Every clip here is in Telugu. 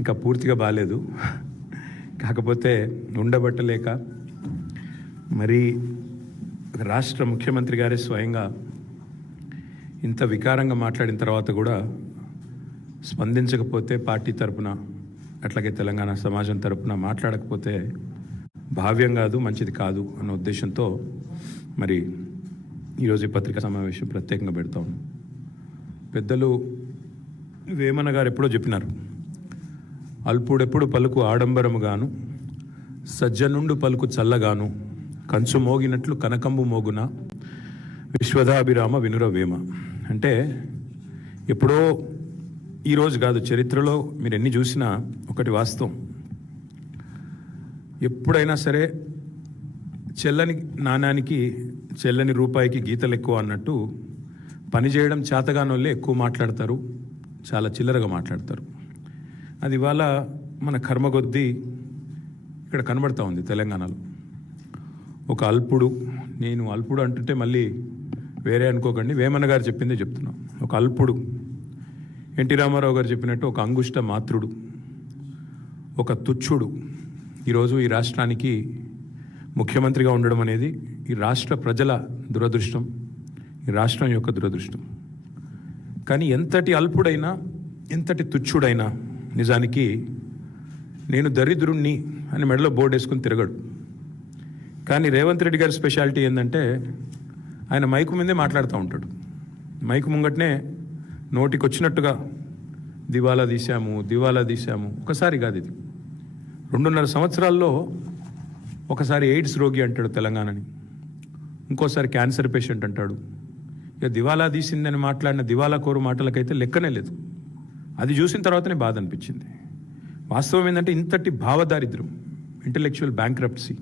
ఇంకా పూర్తిగా బాలేదు. కాకపోతే ఉండబట్టలేక మరి రాష్ట్ర ముఖ్యమంత్రి గారే స్వయంగా ఇంత వికారంగా మాట్లాడిన తర్వాత కూడా స్పందించకపోతే, పార్టీ తరపున అట్లాగే తెలంగాణ సమాజం తరపున మాట్లాడకపోతే భావ్యం కాదు, మంచిది కాదు అన్న ఉద్దేశంతో మరి ఈరోజు ఈ పత్రికా సమావేశం ప్రత్యేకంగా పెడతా ఉన్నాం. పెద్దలు వేమన గారు ఎప్పుడో చెప్పినారు, అల్పుడెప్పుడు పలుకు ఆడంబరముగాను, సజ్జనుండు పలుకు చల్లగాను, కంచు మోగినట్లు కనకంబు మోగున, విశ్వదాభిరామ వినురవేమ. అంటే ఎప్పుడో ఈరోజు కాదు, చరిత్రలో మీరు ఎన్ని చూసినా ఒకటి వాస్తవం, ఎప్పుడైనా సరే చెల్లని నాణానికి చెల్లని రూపాయికి గీతలు ఎక్కువ అన్నట్టు పనిచేయడం చేతగానోళ్ళే ఎక్కువ మాట్లాడతారు, చాలా చిల్లరగా మాట్లాడతారు. అది ఇవాళ మన కర్మ కొద్దీ ఇక్కడ కనబడతా ఉంది తెలంగాణలో. ఒక అల్పుడు, నేను అల్పుడు అంటుంటే మళ్ళీ వేరే అనుకోకండి, వేమన గారు చెప్పిందే చెప్తున్నాం. ఒక అల్పుడు, ఎన్టీ రామారావు గారు చెప్పినట్టు ఒక అంగుష్ట మాత్రుడు, ఒక తుచ్చుడు ఈరోజు ఈ రాష్ట్రానికి ముఖ్యమంత్రిగా ఉండడం అనేది ఈ రాష్ట్ర ప్రజల దురదృష్టం, ఈ రాష్ట్రం యొక్క దురదృష్టం. కానీ ఎంతటి అల్పుడైనా, ఎంతటి తుచ్చుడైనా నిజానికి నేను దరిద్రుణ్ణి అని మెడలో బోర్డు వేసుకుని తిరగడు. కానీ రేవంత్ రెడ్డి గారి స్పెషాలిటీ ఏంటంటే ఆయన మైకు ముందే మాట్లాడుతూ ఉంటాడు. మైకు ముంగటనే నోటికి వచ్చినట్టుగా దివాలా తీశాము, దివాలా తీశాము. ఒకసారి కాదు, ఇది 2.5 సంవత్సరాల్లో ఒకసారి ఎయిడ్స్ రోగి అంటాడు తెలంగాణని, ఇంకోసారి క్యాన్సర్ పేషెంట్ అంటాడు. ఇక దివాలా తీసిందని మాట్లాడిన దివాలా కోరు మాటలకైతే లెక్కనే లేదు. అది చూసిన తర్వాతనే బాధ అనిపించింది. వాస్తవం ఏంటంటే ఇంతటి భావదారిద్ర్యం, ఇంటలెక్చువల్ బ్యాంక్రప్ట్సీ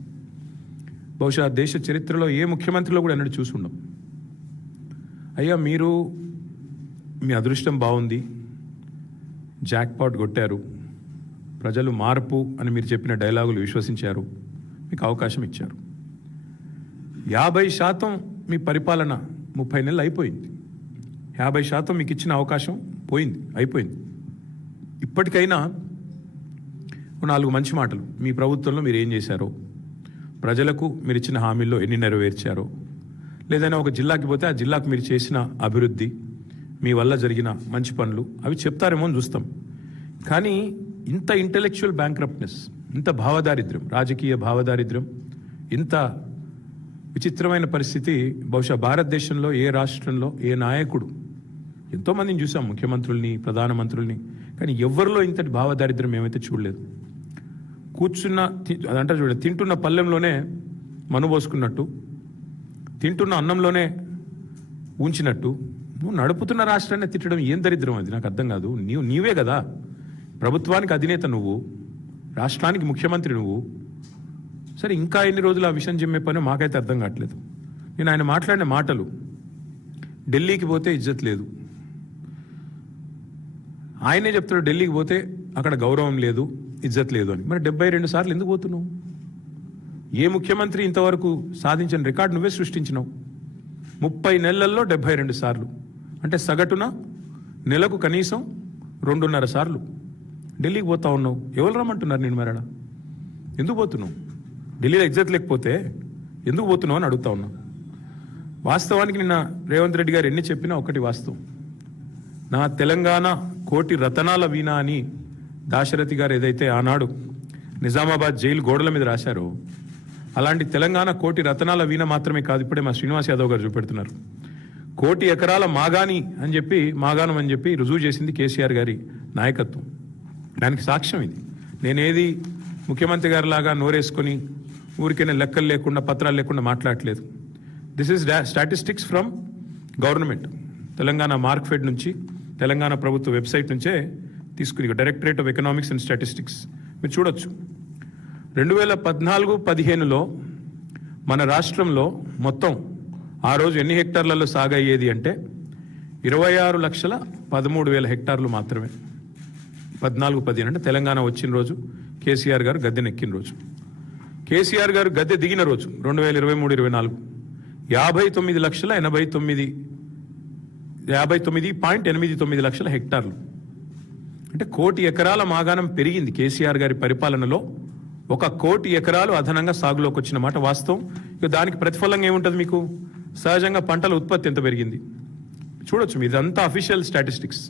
బహుశా దేశ చరిత్రలో ఏ ముఖ్యమంత్రిలో కూడా ఎన్నడూ చూసి ఉండం. అయ్యా మీరు మీ అదృష్టం బాగుంది, జాక్పాట్ కొట్టారు, ప్రజలు మార్పు అని మీరు చెప్పిన డైలాగులు విశ్వసించారు, మీకు అవకాశం ఇచ్చారు. 50% మీ పరిపాలన 30 నెలలు అయిపోయింది. 50% మీకు ఇచ్చిన అవకాశం పోయింది, అయిపోయింది. ఇప్పటికైనా 4 మంచి మాటలు, మీ ప్రభుత్వంలో మీరు ఏం చేశారో, ప్రజలకు మీరు ఇచ్చిన హామీల్లో ఎన్ని నెరవేర్చారో, లేదైనా ఒక జిల్లాకి పోతే ఆ జిల్లాకు మీరు చేసిన అభివృద్ధి, మీ వల్ల జరిగిన మంచి పనులు అవి చెప్తారేమో అని చూస్తాం. కానీ ఇంత ఇంటెలెక్చువల్ బ్యాంక్రప్ట్నెస్, ఇంత భావదారిద్ర్యం, రాజకీయ భావదారిద్ర్యం, ఇంత విచిత్రమైన పరిస్థితి బహుశా భారతదేశంలో ఏ రాష్ట్రంలో ఏ నాయకుడు, ఎంతోమందిని చూసాం, ముఖ్యమంత్రుల్ని, ప్రధానమంత్రుల్ని, కానీ ఎవరిలో ఇంతటి భావదారిద్ర్యం ఏమైతే చూడలేదు. కూర్చున్న అదంటారు చూడండి, తింటున్న పళ్ళెంలోనే మనుబోసుకున్నట్టు, తింటున్న అన్నంలోనే ఉంచినట్టు, నువ్వు నడుపుతున్న రాష్ట్రాన్ని తిట్టడం ఏం దరిద్రం? అది నాకు అర్థం కాదు. నీవే కదా ప్రభుత్వానికి అధినేత, నువ్వు రాష్ట్రానికి ముఖ్యమంత్రి, నువ్వు. సరే, ఇంకా ఎన్ని రోజులు ఆ విషయం చెప్పే పని మాకైతే అర్థం కావట్లేదు. నేను ఆయన మాట్లాడిన మాటలు, ఢిల్లీకి పోతే ఇజ్జత్ లేదు, ఆయనే చెప్తాడు ఢిల్లీకి పోతే అక్కడ గౌరవం లేదు, ఇజ్జత్ లేదు అని. మరి 72 సార్లు ఎందుకు పోతున్నావు? ఏ ముఖ్యమంత్రి ఇంతవరకు సాధించిన రికార్డు నువ్వే సృష్టించినావు. 30 నెలల్లో 72 సార్లు అంటే సగటున నెలకు కనీసం 2.5 సార్లు ఢిల్లీకి పోతా ఉన్నావు. ఎవరు రమ్మంటున్నారు నేను? మరడా ఎందుకు పోతున్నావు? ఢిల్లీలో ఇజ్జత్ లేకపోతే ఎందుకు పోతున్నావు అని అడుగుతా ఉన్నా. వాస్తవానికి నిన్న రేవంత్ రెడ్డి గారు ఎన్ని చెప్పినా ఒకటి వాస్తవం. నా తెలంగాణ కోటి రతనాల వీణ అని దాశరథి గారు ఏదైతే ఆనాడు నిజామాబాద్ జైలు గోడల మీద రాశారో, అలాంటి తెలంగాణ కోటి రతనాల వీణ మాత్రమే కాదు, ఇప్పుడే మా శ్రీనివాస్ యాదవ్ గారు చూపెడుతున్నారు, 1 కోటి ఎకరాల మాగాని అని చెప్పి, మాగాణం అని చెప్పి రుజువు చేసింది కేసీఆర్ గారి నాయకత్వం. దానికి సాక్ష్యం ఇది. నేనేది ముఖ్యమంత్రి గారి లాగా నోరేసుకొని ఊరికైనా లెక్కలు లేకుండా, పత్రాలు లేకుండా మాట్లాడలేదు. This is statistics from government, Telangana Markfed నుంచి, తెలంగాణ ప్రభుత్వ వెబ్సైట్ నుంచే తీసుకుని, directorate of economics and statistics మీరు చూడొచ్చు. 2014-15లో మన రాష్ట్రంలో మొత్తం ఆ రోజు ఎన్ని హెక్టార్లలో సాగు అయ్యేది అంటే 26,13,000 హెక్టార్లు మాత్రమే. 14-15 అంటే తెలంగాణ వచ్చిన రోజు, కేసీఆర్ గారు గద్దెనెక్కిన రోజు. కేసీఆర్ గారు గద్దె దిగిన రోజు 2023-24 59,89,89 హెక్టార్లు. అంటే 1 కోటి ఎకరాల మాగాణం పెరిగింది కేసీఆర్ గారి పరిపాలనలో. 1 కోటి ఎకరాలు అదనంగా సాగులోకి వచ్చిన మాట వాస్తవం. ఇక దానికి ప్రతిఫలంగా ఏముంటుంది మీకు? సహజంగా పంటల ఉత్పత్తి ఎంత పెరిగింది చూడొచ్చు. ఇదంతా అఫీషియల్ స్టాటిస్టిక్స్.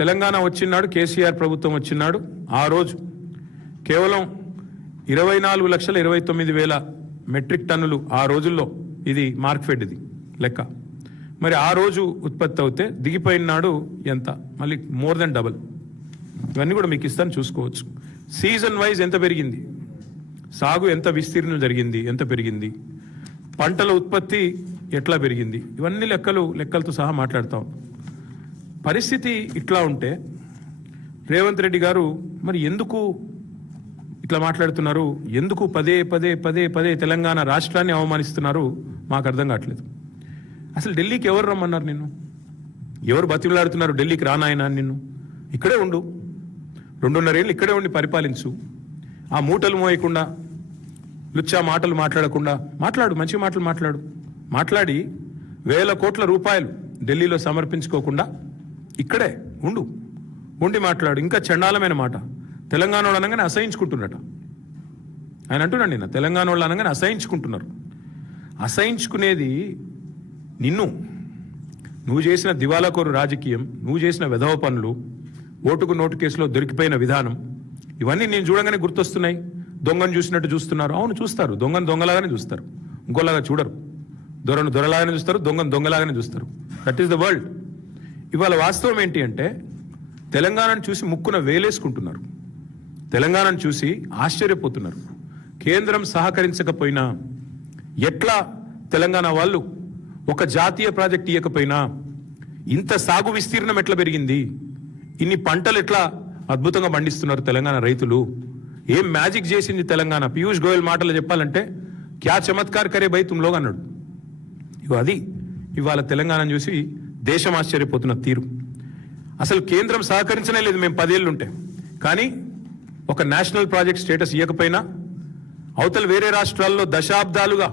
తెలంగాణ వచ్చినాడు, కేసీఆర్ ప్రభుత్వం వచ్చినాడు, ఆ రోజు కేవలం 24,29,000 మెట్రిక్ టన్నులు ఆ రోజుల్లో, ఇది మార్క్ఫెడ్ ఇది లెక్క. మరి ఆ రోజు ఉత్పత్తి అవుతే దిగిపోయిన నాడు ఎంత? మళ్ళీ మోర్ దెన్ డబల్. ఇవన్నీ కూడా మీకు ఇస్తాను, చూసుకోవచ్చు. సీజన్ వైజ్ ఎంత పెరిగింది, సాగు ఎంత విస్తీర్ణం జరిగింది, ఎంత పెరిగింది, పంటల ఉత్పత్తి ఎట్లా పెరిగింది, ఇవన్నీ లెక్కలతో సహా మాట్లాడతాం. పరిస్థితి ఇట్లా ఉంటే రేవంత్ రెడ్డి గారు మరి ఎందుకు ఇట్లా మాట్లాడుతున్నారు? ఎందుకు పదే పదే పదే పదే తెలంగాణ రాష్ట్రాన్ని అవమానిస్తున్నారు? మాకు అర్థం కావట్లేదు. అసలు ఢిల్లీకి ఎవరు రమ్మన్నారు నిన్ను? ఎవరు బతిమలాడుతున్నారు ఢిల్లీకి రానాయన? నిన్ను ఇక్కడే ఉండు, 2.5 ఏళ్ళు ఇక్కడే ఉండి పరిపాలించు. ఆ మూటలు మోయకుండా, లుచ్చా మాటలు మాట్లాడకుండా మాట్లాడు, మంచి మాటలు మాట్లాడి 1,000 కోట్ల రూపాయలు ఢిల్లీలో సమర్పించుకోకుండా ఇక్కడే ఉండి మాట్లాడు. ఇంకా చండాలమైన మాట, తెలంగాణ వాళ్ళు అనగానే అసహించుకుంటున్నట. ఆయన అంటున్నాడు నిన్న, తెలంగాణ వాళ్ళు అనగానే అసహించుకుంటున్నారు. అసహించుకునేది నువ్వు చేసిన దివాలాకోరు రాజకీయం, నువ్వు చేసిన వెధవ పనులు, ఓటుకు నోటు కేసులో దొరికిపోయిన విధానం, ఇవన్నీ నేను చూడగానే గుర్తొస్తున్నాయి. దొంగను చూసినట్టు చూస్తున్నారు. అవును, చూస్తారు. దొంగను దొంగలాగానే చూస్తారు, ఇంకోలాగా చూడరు. దొరను దొరలాగానే చూస్తారు, దొంగను దొంగలాగానే చూస్తారు. That is the world. ఇవాళ వాస్తవం ఏంటి అంటే తెలంగాణను చూసి ముక్కున వేలేసుకుంటున్నారు, తెలంగాణను చూసి ఆశ్చర్యపోతున్నారు. కేంద్రం సహకరించకపోయినా, ఎట్లా తెలంగాణ వాళ్ళు ఒక జాతీయ ప్రాజెక్ట్ ఇవ్వకపోయినా ఇంత సాగు విస్తీర్ణం ఎట్లా పెరిగింది, ఇన్ని పంటలు ఎట్లా అద్భుతంగా పండిస్తున్నారు తెలంగాణ రైతులు, ఏం మ్యాజిక్ చేసింది తెలంగాణ? పీయూష్ గోయల్ మాటలు చెప్పాలంటే క్యా చమత్కార్ కరే భయ్ తుమ్ లోగ్ అన్నాడు. అది ఇవాళ తెలంగాణను చూసి దేశం ఆశ్చర్యపోతున్న తీరు. అసలు కేంద్రం సహకరించనే లేదు మేము 10 ఏళ్ళు ఉంటే. కానీ ఒక నేషనల్ ప్రాజెక్ట్ స్టేటస్ ఇవ్వకపోయినా అవతల వేరే రాష్ట్రాల్లో దశాబ్దాలుగా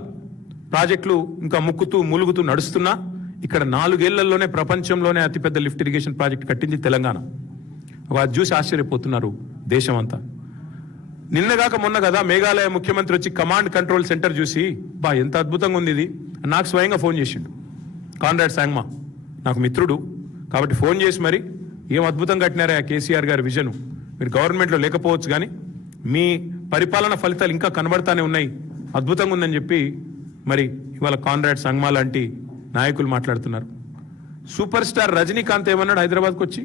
ప్రాజెక్టులు ఇంకా ములుగుతూ నడుస్తున్నా ఇక్కడ 4 ఏళ్లలోనే ప్రపంచంలోనే అతిపెద్ద లిఫ్ట్ ఇరిగేషన్ ప్రాజెక్ట్ కట్టింది తెలంగాణ. అది చూసి ఆశ్చర్యపోతున్నారు దేశం అంతా. నిన్నగాక మొన్న కదా మేఘాలయ ముఖ్యమంత్రి వచ్చి కమాండ్ కంట్రోల్ సెంటర్ చూసి, బా ఎంత అద్భుతంగా ఉంది ఇది, నాకు స్వయంగా ఫోన్ చేసిండు. కాన్రాడ్ సాంగ్మా నాకు మిత్రుడు కాబట్టి ఫోన్ చేసి మరి ఏం అద్భుతం కట్టినారా కేసీఆర్ గారి విజన్, మీరు గవర్నమెంట్లో లేకపోవచ్చు కానీ మీ పరిపాలన ఫలితాలు ఇంకా కనబడతానే ఉన్నాయి, అద్భుతంగా ఉందని చెప్పి మరి ఇవాళ కాన్రాడ్ సంగ్మా లాంటి నాయకులు మాట్లాడుతున్నారు. సూపర్ స్టార్ రజనీకాంత్ ఏమన్నాడు హైదరాబాద్కి వచ్చి,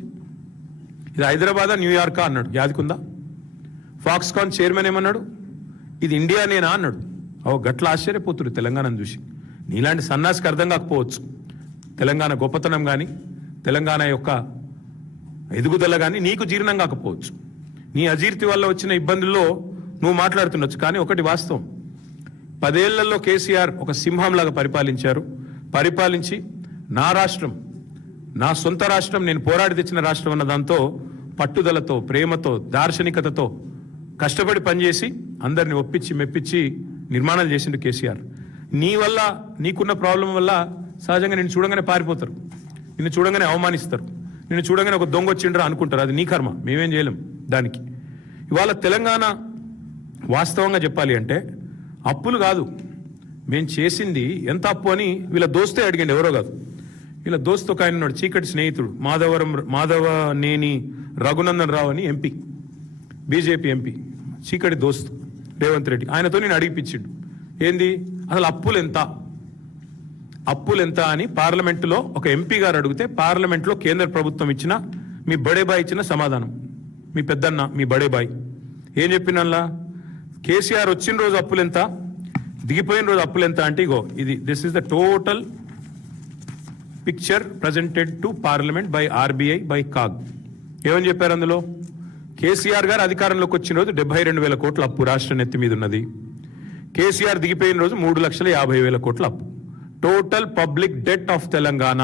ఇది హైదరాబాదా న్యూయార్కా అన్నాడు, యాదికుందా? ఫాక్స్కాన్ చైర్మన్ ఏమన్నాడు, ఇది ఇండియానేనా అన్నాడు. గట్ల ఆశ్చర్యపోతున్నారు తెలంగాణను చూసి. నీలాంటి సన్నాసికి అర్థం కాకపోవచ్చు తెలంగాణ గొప్పతనం కానీ తెలంగాణ యొక్క ఎదుగుదల కానీ నీకు జీర్ణం కాకపోవచ్చు. నీ అజీర్తి వల్ల వచ్చిన ఇబ్బందుల్లో నువ్వు మాట్లాడుతుండొచ్చు. కానీ ఒకటి వాస్తవం, 10 ఏళ్లలో కేసీఆర్ ఒక సింహంలాగా పరిపాలించి నా రాష్ట్రం, నా సొంత రాష్ట్రం, నేను పోరాడి తెచ్చిన రాష్ట్రం అన్న దాంతో పట్టుదలతో, ప్రేమతో, దార్శనికతతో కష్టపడి పనిచేసి అందరిని ఒప్పించి మెప్పించి నిర్మాణాలు చేసిండు కేసీఆర్. నీ వల్ల, నీకున్న ప్రాబ్లం వల్ల సహజంగా నిన్ను చూడంగానే పారిపోతారు, నిన్ను చూడంగానే అవమానిస్తారు, నిన్ను చూడంగానే ఒక దొంగ వచ్చిండ్రా అనుకుంటారు. అది నీ కర్మ, మేమేం చేయలేం దానికి. ఇవాళ తెలంగాణ వాస్తవంగా చెప్పాలి అంటే అప్పులు కాదు మేము చేసింది, ఎంత అప్పు అని వీళ్ళ దోస్తే అడిగండి, ఎవరో కాదు. వీళ్ళ దోస్తు ఒక ఆయన ఉన్నాడు, చీకటి స్నేహితుడు, మాధవనేని రఘునందన్ రావు అని ఎంపీ, బీజేపీ ఎంపీ, చీకటి దోస్తు రేవంత్ రెడ్డి. ఆయనతో నేను అడిగిపించిండు, ఏంది అసలు అప్పులు ఎంత అని పార్లమెంటులో ఒక ఎంపీ గారు అడిగితే పార్లమెంట్లో కేంద్ర ప్రభుత్వం ఇచ్చిన, మీ బడేబాయ్ ఇచ్చిన సమాధానం, మీ పెద్దన్న, మీ బడేబాయ్ ఏం చెప్పినల్లా, కేసీఆర్ వచ్చిన రోజు అప్పులెంత, దిగిపోయిన రోజు అప్పులెంత అంటే ఇగో ఇది, this is the total picture presented to parliament by RBI by CAG. ఏమని చెప్పారు అందులో, కేసీఆర్ గారు అధికారంలోకి వచ్చిన రోజు 72,000 కోట్ల అప్పు రాష్ట్ర నెత్తి మీద ఉన్నది, కేసీఆర్ దిగిపోయిన రోజు 3,50,000 కోట్ల అప్పు, total public det of Telangana.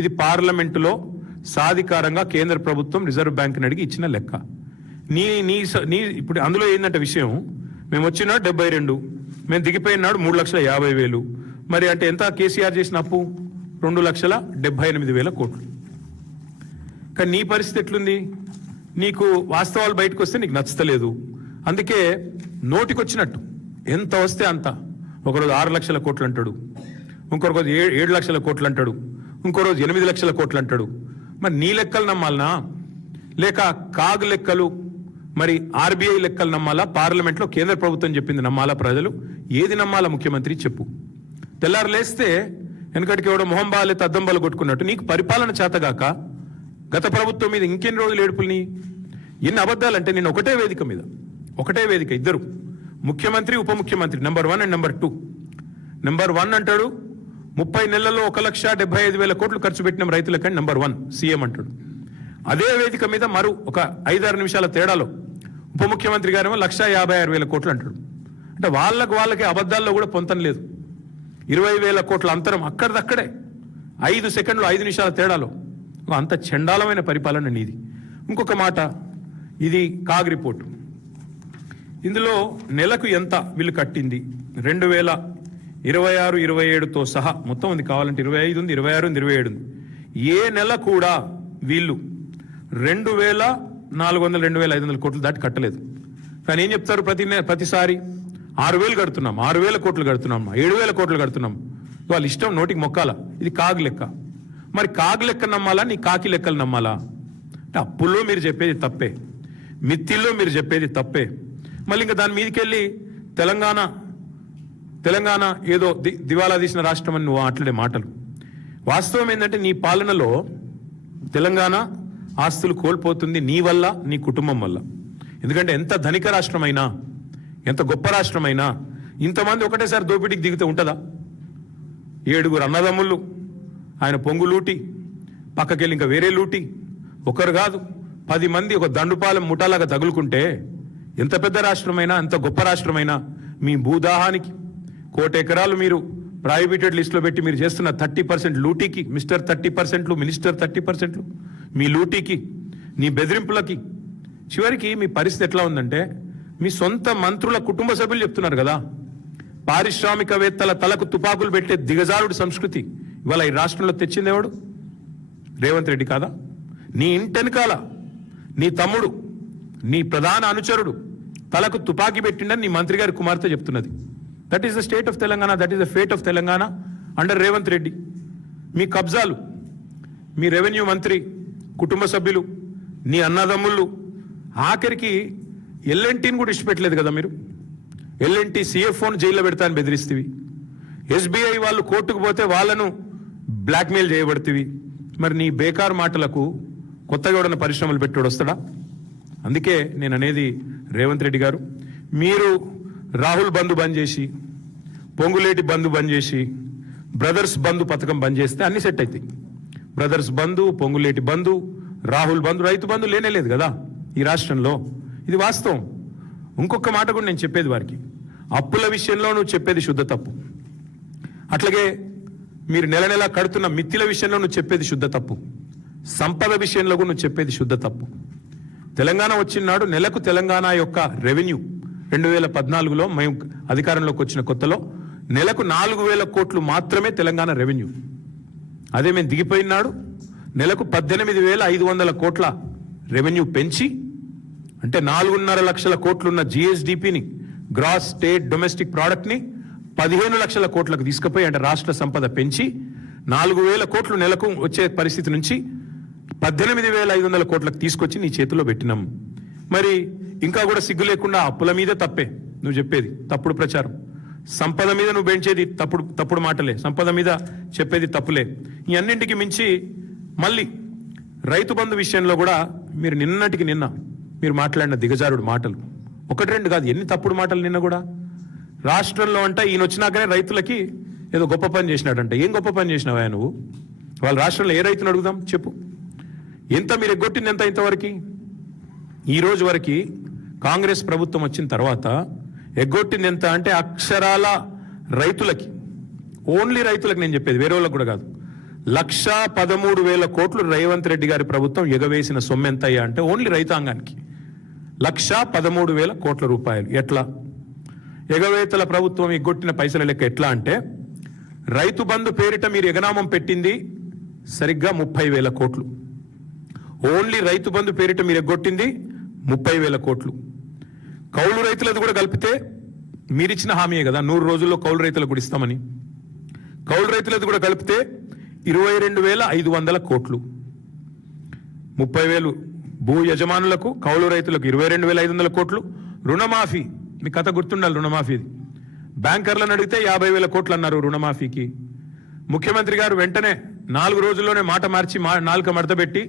ఇది పార్లమెంటులో సాధికారంగా కేంద్ర ప్రభుత్వం రిజర్వ్ బ్యాంక్ అడిగి ఇచ్చిన లెక్క. నీ ఇప్పుడు అందులో ఏంటంటే విషయం, మేము వచ్చిన 72, మేము దిగిపోయినాడు 3,50,000. మరి అంటే ఎంత కేసీఆర్ చేసిన అప్పు? 2,78,000 కోట్లు. కానీ నీ పరిస్థితి ఎట్లుంది? నీకు వాస్తవాలు బయటకు వస్తే నీకు నచ్చలేదు, అందుకే నోటికొచ్చినట్టు ఎంత వస్తే అంత. ఒకరోజు 6 లక్షల కోట్లు అంటాడు, ఇంకో రోజు 7 లక్షల కోట్లు అంటాడు, ఇంకో రోజు 8 లక్షల కోట్లు అంటాడు. మరి నీ లెక్కలు నమ్మాలనా, లేక కాగ్ లెక్కలు, మరి ఆర్బీఐ లెక్కలు నమ్మాలా, పార్లమెంట్లో కేంద్ర ప్రభుత్వం చెప్పింది నమ్మాలా? ప్రజలు ఏది నమ్మాలా? ముఖ్యమంత్రి చెప్పు. తెల్లారు లేస్తే వెనకటికి ఎవడో మొహం బాగాలే తద్దంబాలు కొట్టుకున్నట్టు నీకు పరిపాలన చేతగాక గత ప్రభుత్వం మీద ఇంకెన్ని రోజులు ఏడుపుల్ని? ఎన్ని అబద్ధాలంటే నేను ఒకటే వేదిక ఇద్దరు ముఖ్యమంత్రి ఉప ముఖ్యమంత్రి నెంబర్ 1 అండ్ నెంబర్ 2. నెంబర్ 1 అంటాడు 30 నెలల్లో 1,75,000 కోట్లు ఖర్చు పెట్టిన రైతులకని నెంబర్ 1 సీఎం అంటాడు. అదే వేదిక మీద మరో ఒక 5-6 నిమిషాల తేడాలో ఉప ముఖ్యమంత్రి గారేమో 1,56,000 కోట్లు అంటాడు. అంటే వాళ్ళకి అబద్ధాల్లో కూడా పొంతం లేదు. 20,000 కోట్ల అంతరం అక్కడిదక్కడే 5 సెకండ్లు 5 నిమిషాల తేడాలో. అంత చండాలమైన పరిపాలన నీది. ఇంకొక మాట, ఇది కాగ్ రిపోర్టు. ఇందులో నెలకు ఎంత వీళ్ళు కట్టింది 2026-27తో సహా మొత్తం ఉంది, కావాలంటే 25 ఉంది, 26 ఉంది, 27 ఉంది. ఏ నెల కూడా వీళ్ళు 2,400 2,500 కోట్లు దాటి కట్టలేదు. కానీ ఏం చెప్తారు ప్రతిసారి 6,000 కడుతున్నాం, 6,000 కోట్లు కడుతున్నాం, 7,000 కోట్లు కడుతున్నాం. వాళ్ళ ఇష్టం, నోటికి మొక్కాల. ఇది కాగ్ లెక్క. మరి కాగ్ లెక్క నమ్మాలా, నీ కాకి లెక్కలు నమ్మాలా? అంటే అప్పుల్లో మీరు చెప్పేది తప్పే, మిత్తిల్లో మీరు చెప్పేది తప్పే. మళ్ళీ ఇంకా దాని మీదకెళ్ళి తెలంగాణ ఏదో దివాలా తీసిన రాష్ట్రం అని నువ్వు మాట్లాడే మాటలు. వాస్తవం ఏంటంటే నీ పాలనలో తెలంగాణ ఆస్తులు కోల్పోతుంది నీ వల్ల, నీ కుటుంబం వల్ల. ఎందుకంటే ఎంత ధనిక రాష్ట్రమైనా, ఎంత గొప్ప రాష్ట్రమైనా ఇంతమంది ఒకటేసారి దోపిడీకి దిగితే ఉంటుందా? 7 అన్నదమ్ముళ్ళు, ఆయన పొంగు లూటి, పక్కకెళ్ళి ఇంకా వేరే లూటి, ఒకరు కాదు 10 మంది ఒక దండుపాలెం ముఠాలాగా తగులుకుంటే ఎంత పెద్ద రాష్ట్రమైనా, ఎంత గొప్ప రాష్ట్రమైనా మీ భూదాహానికి 1,00,00,000 ఎకరాలు మీరు ప్రైవేటెడ్ లిస్టులో పెట్టి మీరు చేస్తున్న 30% లూటీకి, మిస్టర్ 30%లు, మినిస్టర్ 30%లు, మీ లూటీకి, నీ బెదిరింపులకి చివరికి మీ పరిస్థితి ఎట్లా ఉందంటే మీ సొంత మంత్రుల కుటుంబ సభ్యులు చెప్తున్నారు కదా, పారిశ్రామికవేత్తల తలకు తుపాకులు పెట్టే దిగజారుడు సంస్కృతి ఇవాళ ఈ రాష్ట్రంలో తెచ్చింది ఎవడు? రేవంత్ రెడ్డి కాదా? నీ ఇంటెనకాల నీ తమ్ముడు, నీ ప్రధాన అనుచరుడు తలకు తుపాకీ పెట్టిండని నీ మంత్రి గారి కుమార్తె చెప్తున్నది. That is the state of Telangana, that is the fate of Telangana under Revanth Reddy. మీ కబ్జాలు, మీ రెవెన్యూ మంత్రి కుటుంబ సభ్యులు, నీ అన్నదమ్ముళ్ళు, ఆఖరికి ఎల్ఎన్టీని కూడా ఇష్టపెట్టలేదు కదా మీరు. ఎల్ఎన్టీ సిఎఫ్ఓను జైల్లో పెడతా అని బెదిరిస్తేవి, ఎస్బీఐ వాళ్ళు కోర్టుకు పోతే వాళ్ళను బ్లాక్మెయిల్ చేయబడుతుంది. మరి నీ బేకార్ మాటలకు కొత్తగా ఎవడన్నా పరిశ్రమలు పెట్టాడు వస్తాడా? అందుకే నేను అనేది రేవంత్ రెడ్డి గారు, మీరు రాహుల్ బంధు బంద్ చేసి, పొంగులేటి బంధు బంద్ చేసి, బ్రదర్స్ బంధు పథకం బంద్ చేస్తే అన్ని సెట్ అవుతాయి. బ్రదర్స్ బంధు, పొంగులేటి బంధు, రాహుల్ బంధు, రైతు బంధు లేనేలేదు కదా ఈ రాష్ట్రంలో. ఇది వాస్తవం. ఇంకొక మాట కూడా నేను చెప్పేది వారికి, అప్పుల విషయంలో నువ్వు చెప్పేది శుద్ధ తప్పు. అట్లాగే మీరు నెల నెల కడుతున్న మిత్తిల విషయంలో నువ్వు చెప్పేది శుద్ధ తప్పు. సంపద విషయంలో కూడా నువ్వు చెప్పేది శుద్ధ తప్పు. తెలంగాణ వచ్చినాడు నెలకు తెలంగాణ యొక్క రెవెన్యూ 2014లో మేము అధికారంలోకి వచ్చిన కొత్తలో నెలకు 4,000 కోట్లు మాత్రమే తెలంగాణ రెవెన్యూ. అదే మేము దిగిపోయినాడు నెలకు 18,500 కోట్ల రెవెన్యూ పెంచి, అంటే 4.5 లక్షల కోట్లున్న జిఎస్డిపిని, గ్రాస్ స్టేట్ డొమెస్టిక్ ప్రోడక్ట్ని 15 లక్షల కోట్లకు తీసుకుపోయి, అంటే రాష్ట్ర సంపద పెంచి 4,000 కోట్లు నెలకు వచ్చే పరిస్థితి నుంచి 18,500 కోట్లకు తీసుకొచ్చి నీ చేతిలో పెట్టినాం. మరి ఇంకా కూడా సిగ్గు లేకుండా అప్పుల మీద తప్పే నువ్వు చెప్పేది, తప్పుడు ప్రచారం. సంపద మీద నువ్వు పెంచేది తప్పుడు మాటలే, సంపద మీద చెప్పేది తప్పులే. ఈ అన్నింటికి మించి మళ్ళీ రైతు బంధు విషయంలో కూడా మీరు నిన్నటికి నిన్న మీరు మాట్లాడిన దిగజారుడు మాటలు 1-2 కాదు, ఎన్ని తప్పుడు మాటలు నిన్న కూడా. రాష్ట్రంలో అంటే ఈయన వచ్చినాకనే రైతులకి ఏదో గొప్ప పని చేసినాడంట. ఏం గొప్ప పని చేసినావా నువ్వు? వాళ్ళ రాష్ట్రంలో ఏ రైతును అడుగుదాం చెప్పు. ఎంత మీరు ఎగ్గొట్టింది ఎంత? ఇంతవరకు ఈ రోజు వరకు కాంగ్రెస్ ప్రభుత్వం వచ్చిన తర్వాత ఎగ్గొట్టింది ఎంత అంటే అక్షరాల రైతులకి, ఓన్లీ రైతులకు నేను చెప్పేది, వేరే వాళ్ళకి కూడా కాదు, 1,13,000 కోట్లు రేవంత్ రెడ్డి గారి ప్రభుత్వం ఎగవేసిన సొమ్ము ఎంత అయ్యా అంటే ఓన్లీ రైతాంగానికి 1,13,000 కోట్ల రూపాయలు. ఎట్లా ఎగవేతల ప్రభుత్వం ఎగ్గొట్టిన పైసల లెక్క ఎట్లా అంటే, రైతు బంధు పేరిట మీరు ఎగనామం పెట్టింది సరిగ్గా 30,000 కోట్లు. ఓన్లీ రైతు బంధు పేరిట మీరు ఎగ్గొట్టింది 30,000 కోట్లు. కౌలు రైతులది కూడా కలిపితే మీరిచ్చిన హామీయే కదా 100 రోజుల్లో కౌలు రైతులకు కూడా ఇస్తామని. కౌలు రైతులది కూడా కలిపితే 22,500 కోట్లు. 30,000 భూ యజమానులకు, కౌలు రైతులకు 22,500 కోట్లు. రుణమాఫీ, మీ కథ గుర్తుండాలి. రుణమాఫీది బ్యాంకర్లను అడిగితే 50,000 కోట్లు అన్నారు రుణమాఫీకి. ముఖ్యమంత్రి గారు వెంటనే 4 రోజుల్లోనే మాట మార్చి నాలుక మడతబెట్టి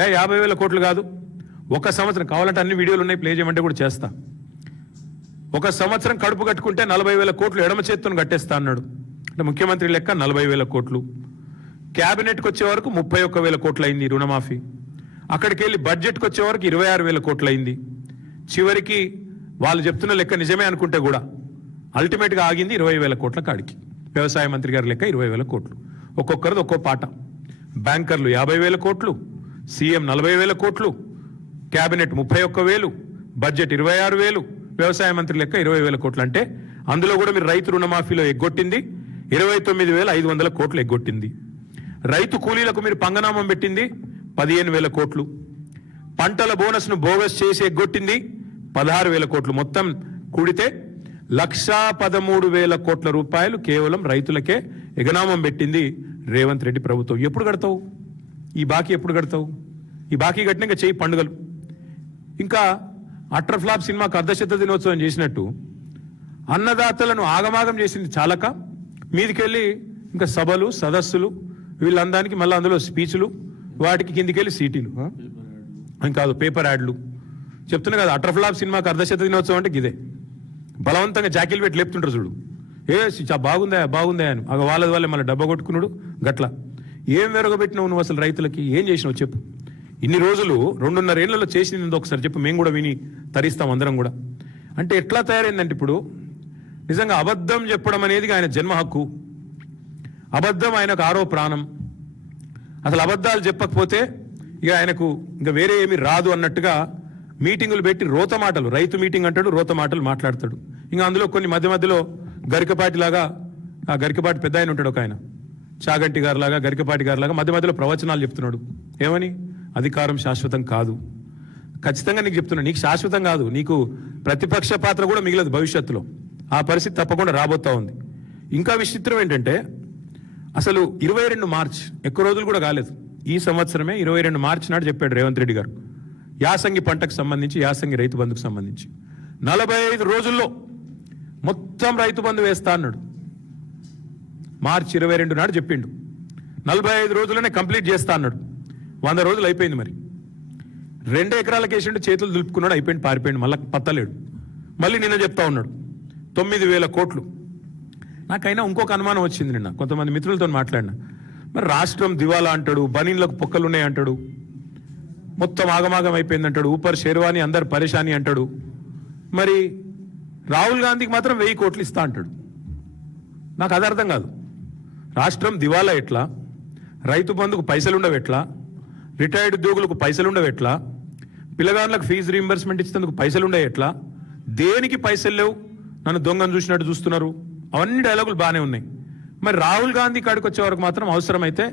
50,000 కోట్లు కాదు, 1 సంవత్సరం కావాలంటే అన్ని వీడియోలు ఉన్నాయి, ప్లే చేయమంటే కూడా చేస్తా. 1 సంవత్సరం కడుపు కట్టుకుంటే 40,000 కోట్లు ఎడమ చేత్తును కట్టేస్తా అన్నాడు. అంటే ముఖ్యమంత్రి లెక్క 40,000 కోట్లు. క్యాబినెట్కి వచ్చే వరకు 31,000 కోట్లు అయింది రుణమాఫీ. అక్కడికి వెళ్ళి బడ్జెట్కి వచ్చే వరకు 26,000 కోట్లు అయింది. చివరికి వాళ్ళు చెప్తున్న లెక్క నిజమే అనుకుంటే కూడా అల్టిమేట్గా ఆగింది 20,000 కోట్ల కాడికి. వ్యవసాయ మంత్రి గారి లెక్క 20,000 కోట్లు. ఒక్కొక్కరిది ఒక్కో పాట. బ్యాంకర్లు 50,000 కోట్లు, సీఎం 40,000 కోట్లు, క్యాబినెట్ 31,000, బడ్జెట్ 26,000, వ్యవసాయ మంత్రి లెక్క 20,000 కోట్లు. అంటే అందులో కూడా మీరు రైతు రుణమాఫీలో ఎగ్గొట్టింది 29,500 కోట్లు ఎగ్గొట్టింది. రైతు కూలీలకు మీరు పంగనామం పెట్టింది 15,000 కోట్లు. పంటల బోనస్ను బోగస్ చేసి ఎగ్గొట్టింది 16,000 కోట్లు. మొత్తం కూడితే 1,13,000 కోట్ల రూపాయలు కేవలం రైతులకే ఎగనామం పెట్టింది రేవంత్ రెడ్డి ప్రభుత్వం. ఎప్పుడు కడతావు ఈ బాకీ? ఎప్పుడు కడతావు ఈ బాకీ? కట్టినాక చెయ్యి పండుగలు. ఇంకా అట్టర్ ఫ్లాప్ సినిమాకు అర్ధశత దినోత్సవం చేసినట్టు అన్నదాతలను ఆగమాగం చేసింది చాలక మీదికెళ్ళి ఇంకా సభలు, సదస్సులు, వీళ్ళందానికి మళ్ళీ అందులో స్పీచ్లు, వాటికి కిందికెళ్ళి సీటీలు, కాదు పేపర్ యాడ్లు. చెప్తున్నా కదా, అట్టర్ ఫ్లాప్ సినిమాకు అర్ధశత దినోత్సవం అంటే ఇదే. బలవంతంగా జాకీలు పెట్టి లేపుతుంటారు చూడు, బాగుందా బాగుందా అని. వాళ్ళది వాళ్ళే మళ్ళీ డబ్బా కొట్టుకున్నాడు గట్ల. ఏం వెరగబెట్టినావు నువ్వు అసలు రైతులకి? ఏం చేసినావు చెప్పు. ఇన్ని రోజులు 2.5 ఏళ్లలో చేసింది ఒకసారి చెప్పు, మేము కూడా విని తరిస్తాం అందరం కూడా. అంటే ఎట్లా తయారైందంటే ఇప్పుడు నిజంగా అబద్ధం చెప్పడం అనేది ఆయన జన్మ హక్కు. అబద్ధం ఆయనకు ఆరో ప్రాణం. అసలు అబద్ధాలు చెప్పకపోతే ఇక ఆయనకు ఇంకా వేరే ఏమీ రాదు అన్నట్టుగా మీటింగులు పెట్టి రోత మాటలు, రైతు మీటింగ్ అంటాడు, రోత మాటలు మాట్లాడతాడు. ఇంకా అందులో కొన్ని మధ్యలో గరికపాటి లాగా, ఆ గరికపాటి పెద్ద ఆయన ఉంటాడు ఒక ఆయన, చాగంటి గారు లాగా, గరికపాటి గారు లాగా మధ్యలో ప్రవచనాలు చెప్తున్నాడు. ఏమని? అధికారం శాశ్వతం కాదు. ఖచ్చితంగా నీకు చెప్తున్నా, నీకు శాశ్వతం కాదు, నీకు ప్రతిపక్ష పాత్ర కూడా మిగిలదు భవిష్యత్తులో. ఆ పరిస్థితి తప్పకుండా రాబోతా ఉంది. ఇంకా విచిత్రం ఏంటంటే అసలు 22 మార్చ్, ఎక్కువ రోజులు కూడా కాలేదు, ఈ సంవత్సరమే 22 మార్చి నాడు చెప్పాడు రేవంత్ రెడ్డి గారు యాసంగి పంటకు సంబంధించి, యాసంగి రైతు బంధుకు సంబంధించి 45 రోజుల్లో మొత్తం రైతు బంధు వేస్తా అన్నాడు. మార్చి 22 నాడు చెప్పిండు. 45 రోజుల్లోనే కంప్లీట్ చేస్తా అన్నాడు. 100 రోజులు అయిపోయింది. మరి 2 ఎకరాలకు వేసిండు, చేతులు దులుపుకున్నాడు, అయిపోయింది, పారిపోయింది, మళ్ళీ పత్తలేడు. మళ్ళీ నిన్న చెప్తా ఉన్నాడు 9,000 కోట్లు. నాకైనా ఇంకొక అనుమానం వచ్చింది నిన్న కొంతమంది మిత్రులతో మాట్లాడినా. మరి రాష్ట్రం దివాలా అంటాడు, బనీన్లకు పొక్కలున్నాయి అంటాడు, మొత్తం ఆగమాగం అయిపోయింది అంటాడు, ఊపర్ షేర్వాణి అందరు పరేషాని అంటాడు. మరి రాహుల్ గాంధీకి మాత్రం 1000 కోట్లు ఇస్తా అంటాడు. నాకు అది అర్థం కాదు. రాష్ట్రం దివాలా ఎట్లా? రైతు బంధుకు పైసలుండవు ఎట్లా? రిటైర్డ్ ఉద్యోగులకు పైసలుండవు ఎట్లా? పిల్లగాళ్ళకు ఫీజు రీయింబర్స్మెంట్ ఇచ్చేందుకు పైసలుండే ఎట్లా? దేనికి పైసలు లేవు, నన్ను దొంగను చూసినట్టు చూస్తున్నారు. అవన్నీ డైలాగులు బాగానే ఉన్నాయి. మరి రాహుల్ గాంధీ కాడికి వచ్చే వరకు మాత్రం అవసరమైతే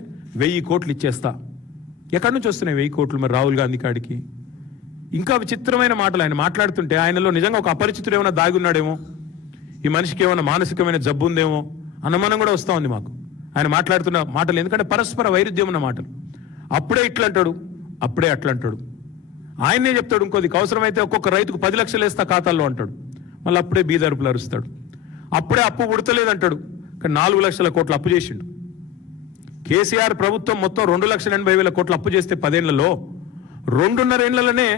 1000 కోట్లు ఇచ్చేస్తా. ఎక్కడి నుంచి వస్తున్నాయి 1000 కోట్లు మరి రాహుల్ గాంధీ కాడికి? ఇంకా విచిత్రమైన మాటలు ఆయన మాట్లాడుతుంటే ఆయనలో నిజంగా ఒక అపరిచితుడు ఏమైనా దాగి ఉన్నాడేమో, ఈ మనిషికి ఏమైనా మానసికమైన జబ్బు ఉందేమో అనుమానం కూడా వస్తూ ఉంది మాకు ఆయన మాట్లాడుతున్న మాటలు. ఎందుకంటే పరస్పర వైరుధ్యం ఉన్న మాటలు. అప్పుడే ఇట్లా అంటాడు, అప్పుడే అట్లా అంటాడు. ఆయనే చెప్తాడు ఇంకోది, అవసరమైతే ఒక్కొక్క రైతుకు 10 లక్షలు వేస్తా ఖాతాల్లో అంటాడు. మళ్ళీ అప్పుడే బీదరుపులు అరుస్తాడు. అప్పుడే అప్పు పుడతలేదంటాడు, కానీ 4 లక్షల కోట్లు అప్పు చేసిండు. కేసీఆర్ ప్రభుత్వం మొత్తం 2,80,000 కోట్లు అప్పు చేస్తే 10 ఏళ్లలో 2.5 ఏళ్లలోనే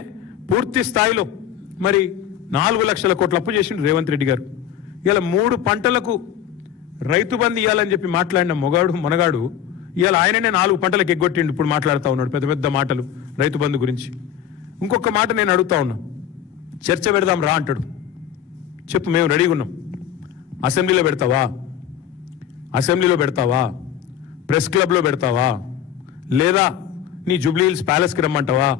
పూర్తి స్థాయిలో మరి 4 లక్షల కోట్లు అప్పు చేసిండు రేవంత్ రెడ్డి గారు. ఇలా 3 పంటలకు రైతు బంధు ఇవ్వాలని చెప్పి మాట్లాడిన మనగాడు ఇవాళ ఆయననే 4 పంటలకు ఎగ్గొట్టిండు. ఇప్పుడు మాట్లాడుతూ ఉన్నాడు పెద్ద పెద్ద మాటలు రైతు బంధు గురించి. ఇంకొక మాట నేను అడుగుతా ఉన్నా, చర్చ పెడదాం రా అంటాడు. చెప్పు, మేము రెడీగా ఉన్నాం. అసెంబ్లీలో పెడతావా? అసెంబ్లీలో పెడతావా? ప్రెస్ క్లబ్లో పెడతావా? లేదా నీ జూబ్లీ హిల్స్ ప్యాలెస్కి రమ్మంటావా?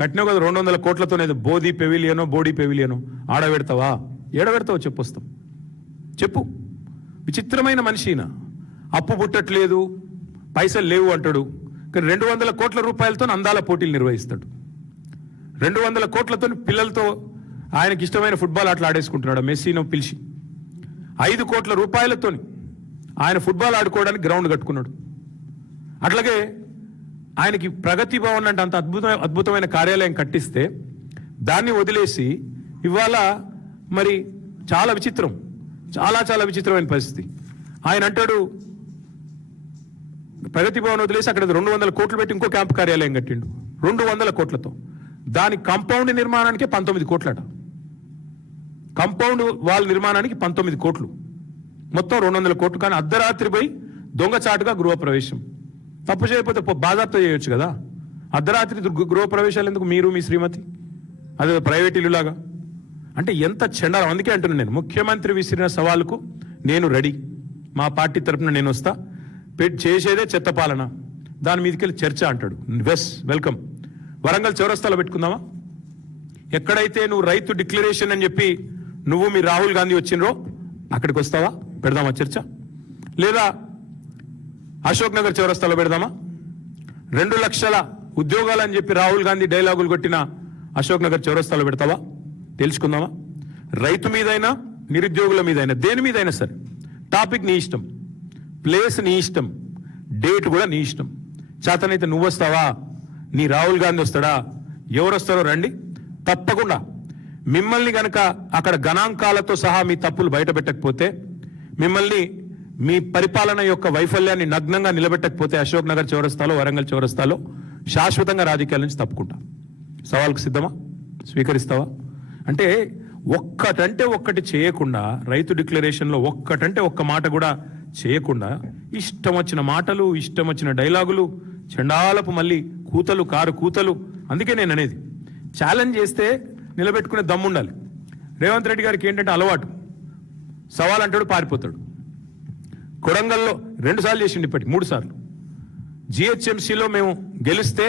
కట్టినావు కదా 200 కోట్లతో బోడీ పెవిలియనో ఆడ పెడతావా? ఏడ పెడతావో చెప్పు, వస్తాం. చెప్పు. విచిత్రమైన మనిషిన అప్పు పుట్టట్లేదు, పైసలు లేవు అంటాడు, కానీ 200 కోట్ల రూపాయలతో అందాల పోటీలు నిర్వహిస్తాడు. 200 కోట్లతో పిల్లలతో ఆయనకి ఇష్టమైన ఫుట్బాల్ ఆటలు ఆడేసుకుంటున్నాడు మెస్సీనో పిలిచి. 5 కోట్ల రూపాయలతో ఆయన ఫుట్బాల్ ఆడుకోవడానికి గ్రౌండ్ కట్టుకున్నాడు. అట్లాగే ఆయనకి ప్రగతి భవన్ అంటే అంత అద్భుతమైన కార్యాలయం కట్టిస్తే దాన్ని వదిలేసి ఇవాళ మరి చాలా విచిత్రం, చాలా విచిత్రమైన పరిస్థితి. ఆయన అంటాడు ప్రగతి భవన్ వదిలేసి అక్కడ 200 కోట్లు పెట్టి ఇంకో క్యాంప్ కార్యాలయం కట్టిండు 200 కోట్లతో. దాని కాంపౌండ్ నిర్మాణానికి 19 కోట్లట. కాంపౌండ్ వాల్ నిర్మాణానికి 19 కోట్లు, మొత్తం 200 కోట్లు. కానీ అర్ధరాత్రి పోయి దొంగచాటుగా గృహప్రవేశం. తప్పు చేయకపోతే బాధాప్త చేయొచ్చు కదా. అర్ధరాత్రి గృహప్రవేశాలు ఎందుకు మీరు మీ శ్రీమతి? అదే ప్రైవేట్ ఇల్లులాగా. అంటే ఎంత చెండాలం. అందుకే అంటున్నాను నేను, ముఖ్యమంత్రి విసిరిన సవాలుకు నేను రెడీ. మా పార్టీ తరఫున నేను వస్తా. చేసేదే చెత్త పాలన, దాని మీదకి చర్చ అంటాడు. వెల్కమ్. వరంగల్ చౌరస్తాలో పెట్టుకుందామా? ఎక్కడైతే నువ్వు రైతు డిక్లరేషన్ అని చెప్పి నువ్వు మీ రాహుల్ గాంధీ వచ్చినరో అక్కడికి వస్తావా? పెడదామా చర్చ? లేదా అశోక్ నగర్ చౌరస్తాలో పెడదామా? 2 లక్షల ఉద్యోగాలని చెప్పి రాహుల్ గాంధీ డైలాగులు కొట్టిన అశోక్ నగర్ చౌరస్తాలో పెడతావా? తెలుసుకుందామా? రైతు మీదైనా నిరుద్యోగుల మీదైనా దేని మీదైనా సరే టాపిక్ నీ ఇష్టం, ప్లేస్ నీ ఇష్టం, డేట్ కూడా నీ ఇష్టం. చేతనైతే నువ్వు వస్తావా? నీ రాహుల్ గాంధీ వస్తాడా? ఎవరు వస్తారో రండి. తప్పకుండా మిమ్మల్ని గనక అక్కడ గణాంకాలతో సహా మీ తప్పులు బయట పెట్టకపోతే, మిమ్మల్ని మీ పరిపాలన యొక్క వైఫల్యాన్ని నగ్నంగా నిలబెట్టకపోతే అశోక్ నగర్ చౌరస్తాలో వరంగల్ చౌరస్తాలో శాశ్వతంగా రాజకీయాల నుంచి తప్పుకుంటా. సవాల్కు సిద్ధమా? స్వీకరిస్తావా? అంటే ఒక్కటంటే ఒక్కటి చేయకుండా, రైతు డిక్లరేషన్లో ఒక్కటంటే ఒక్క మాట కూడా చేయకుండా ఇష్టం వచ్చిన మాటలు, ఇష్టం వచ్చిన డైలాగులు, చండాలపు మళ్ళీ కూతలు, కారు కూతలు. అందుకే నేను అనేది, ఛాలెంజ్ చేస్తే నిలబెట్టుకునే దమ్ముండాలి. రేవంత్ రెడ్డి గారికి ఏంటంటే అలవాటు, సవాల్ అంటాడు పారిపోతాడు. కొడంగల్లో 2 సార్లు చేసిండు, ఇప్పటికి 3 సార్లు. జిహెచ్ఎంసీలో మేము గెలిస్తే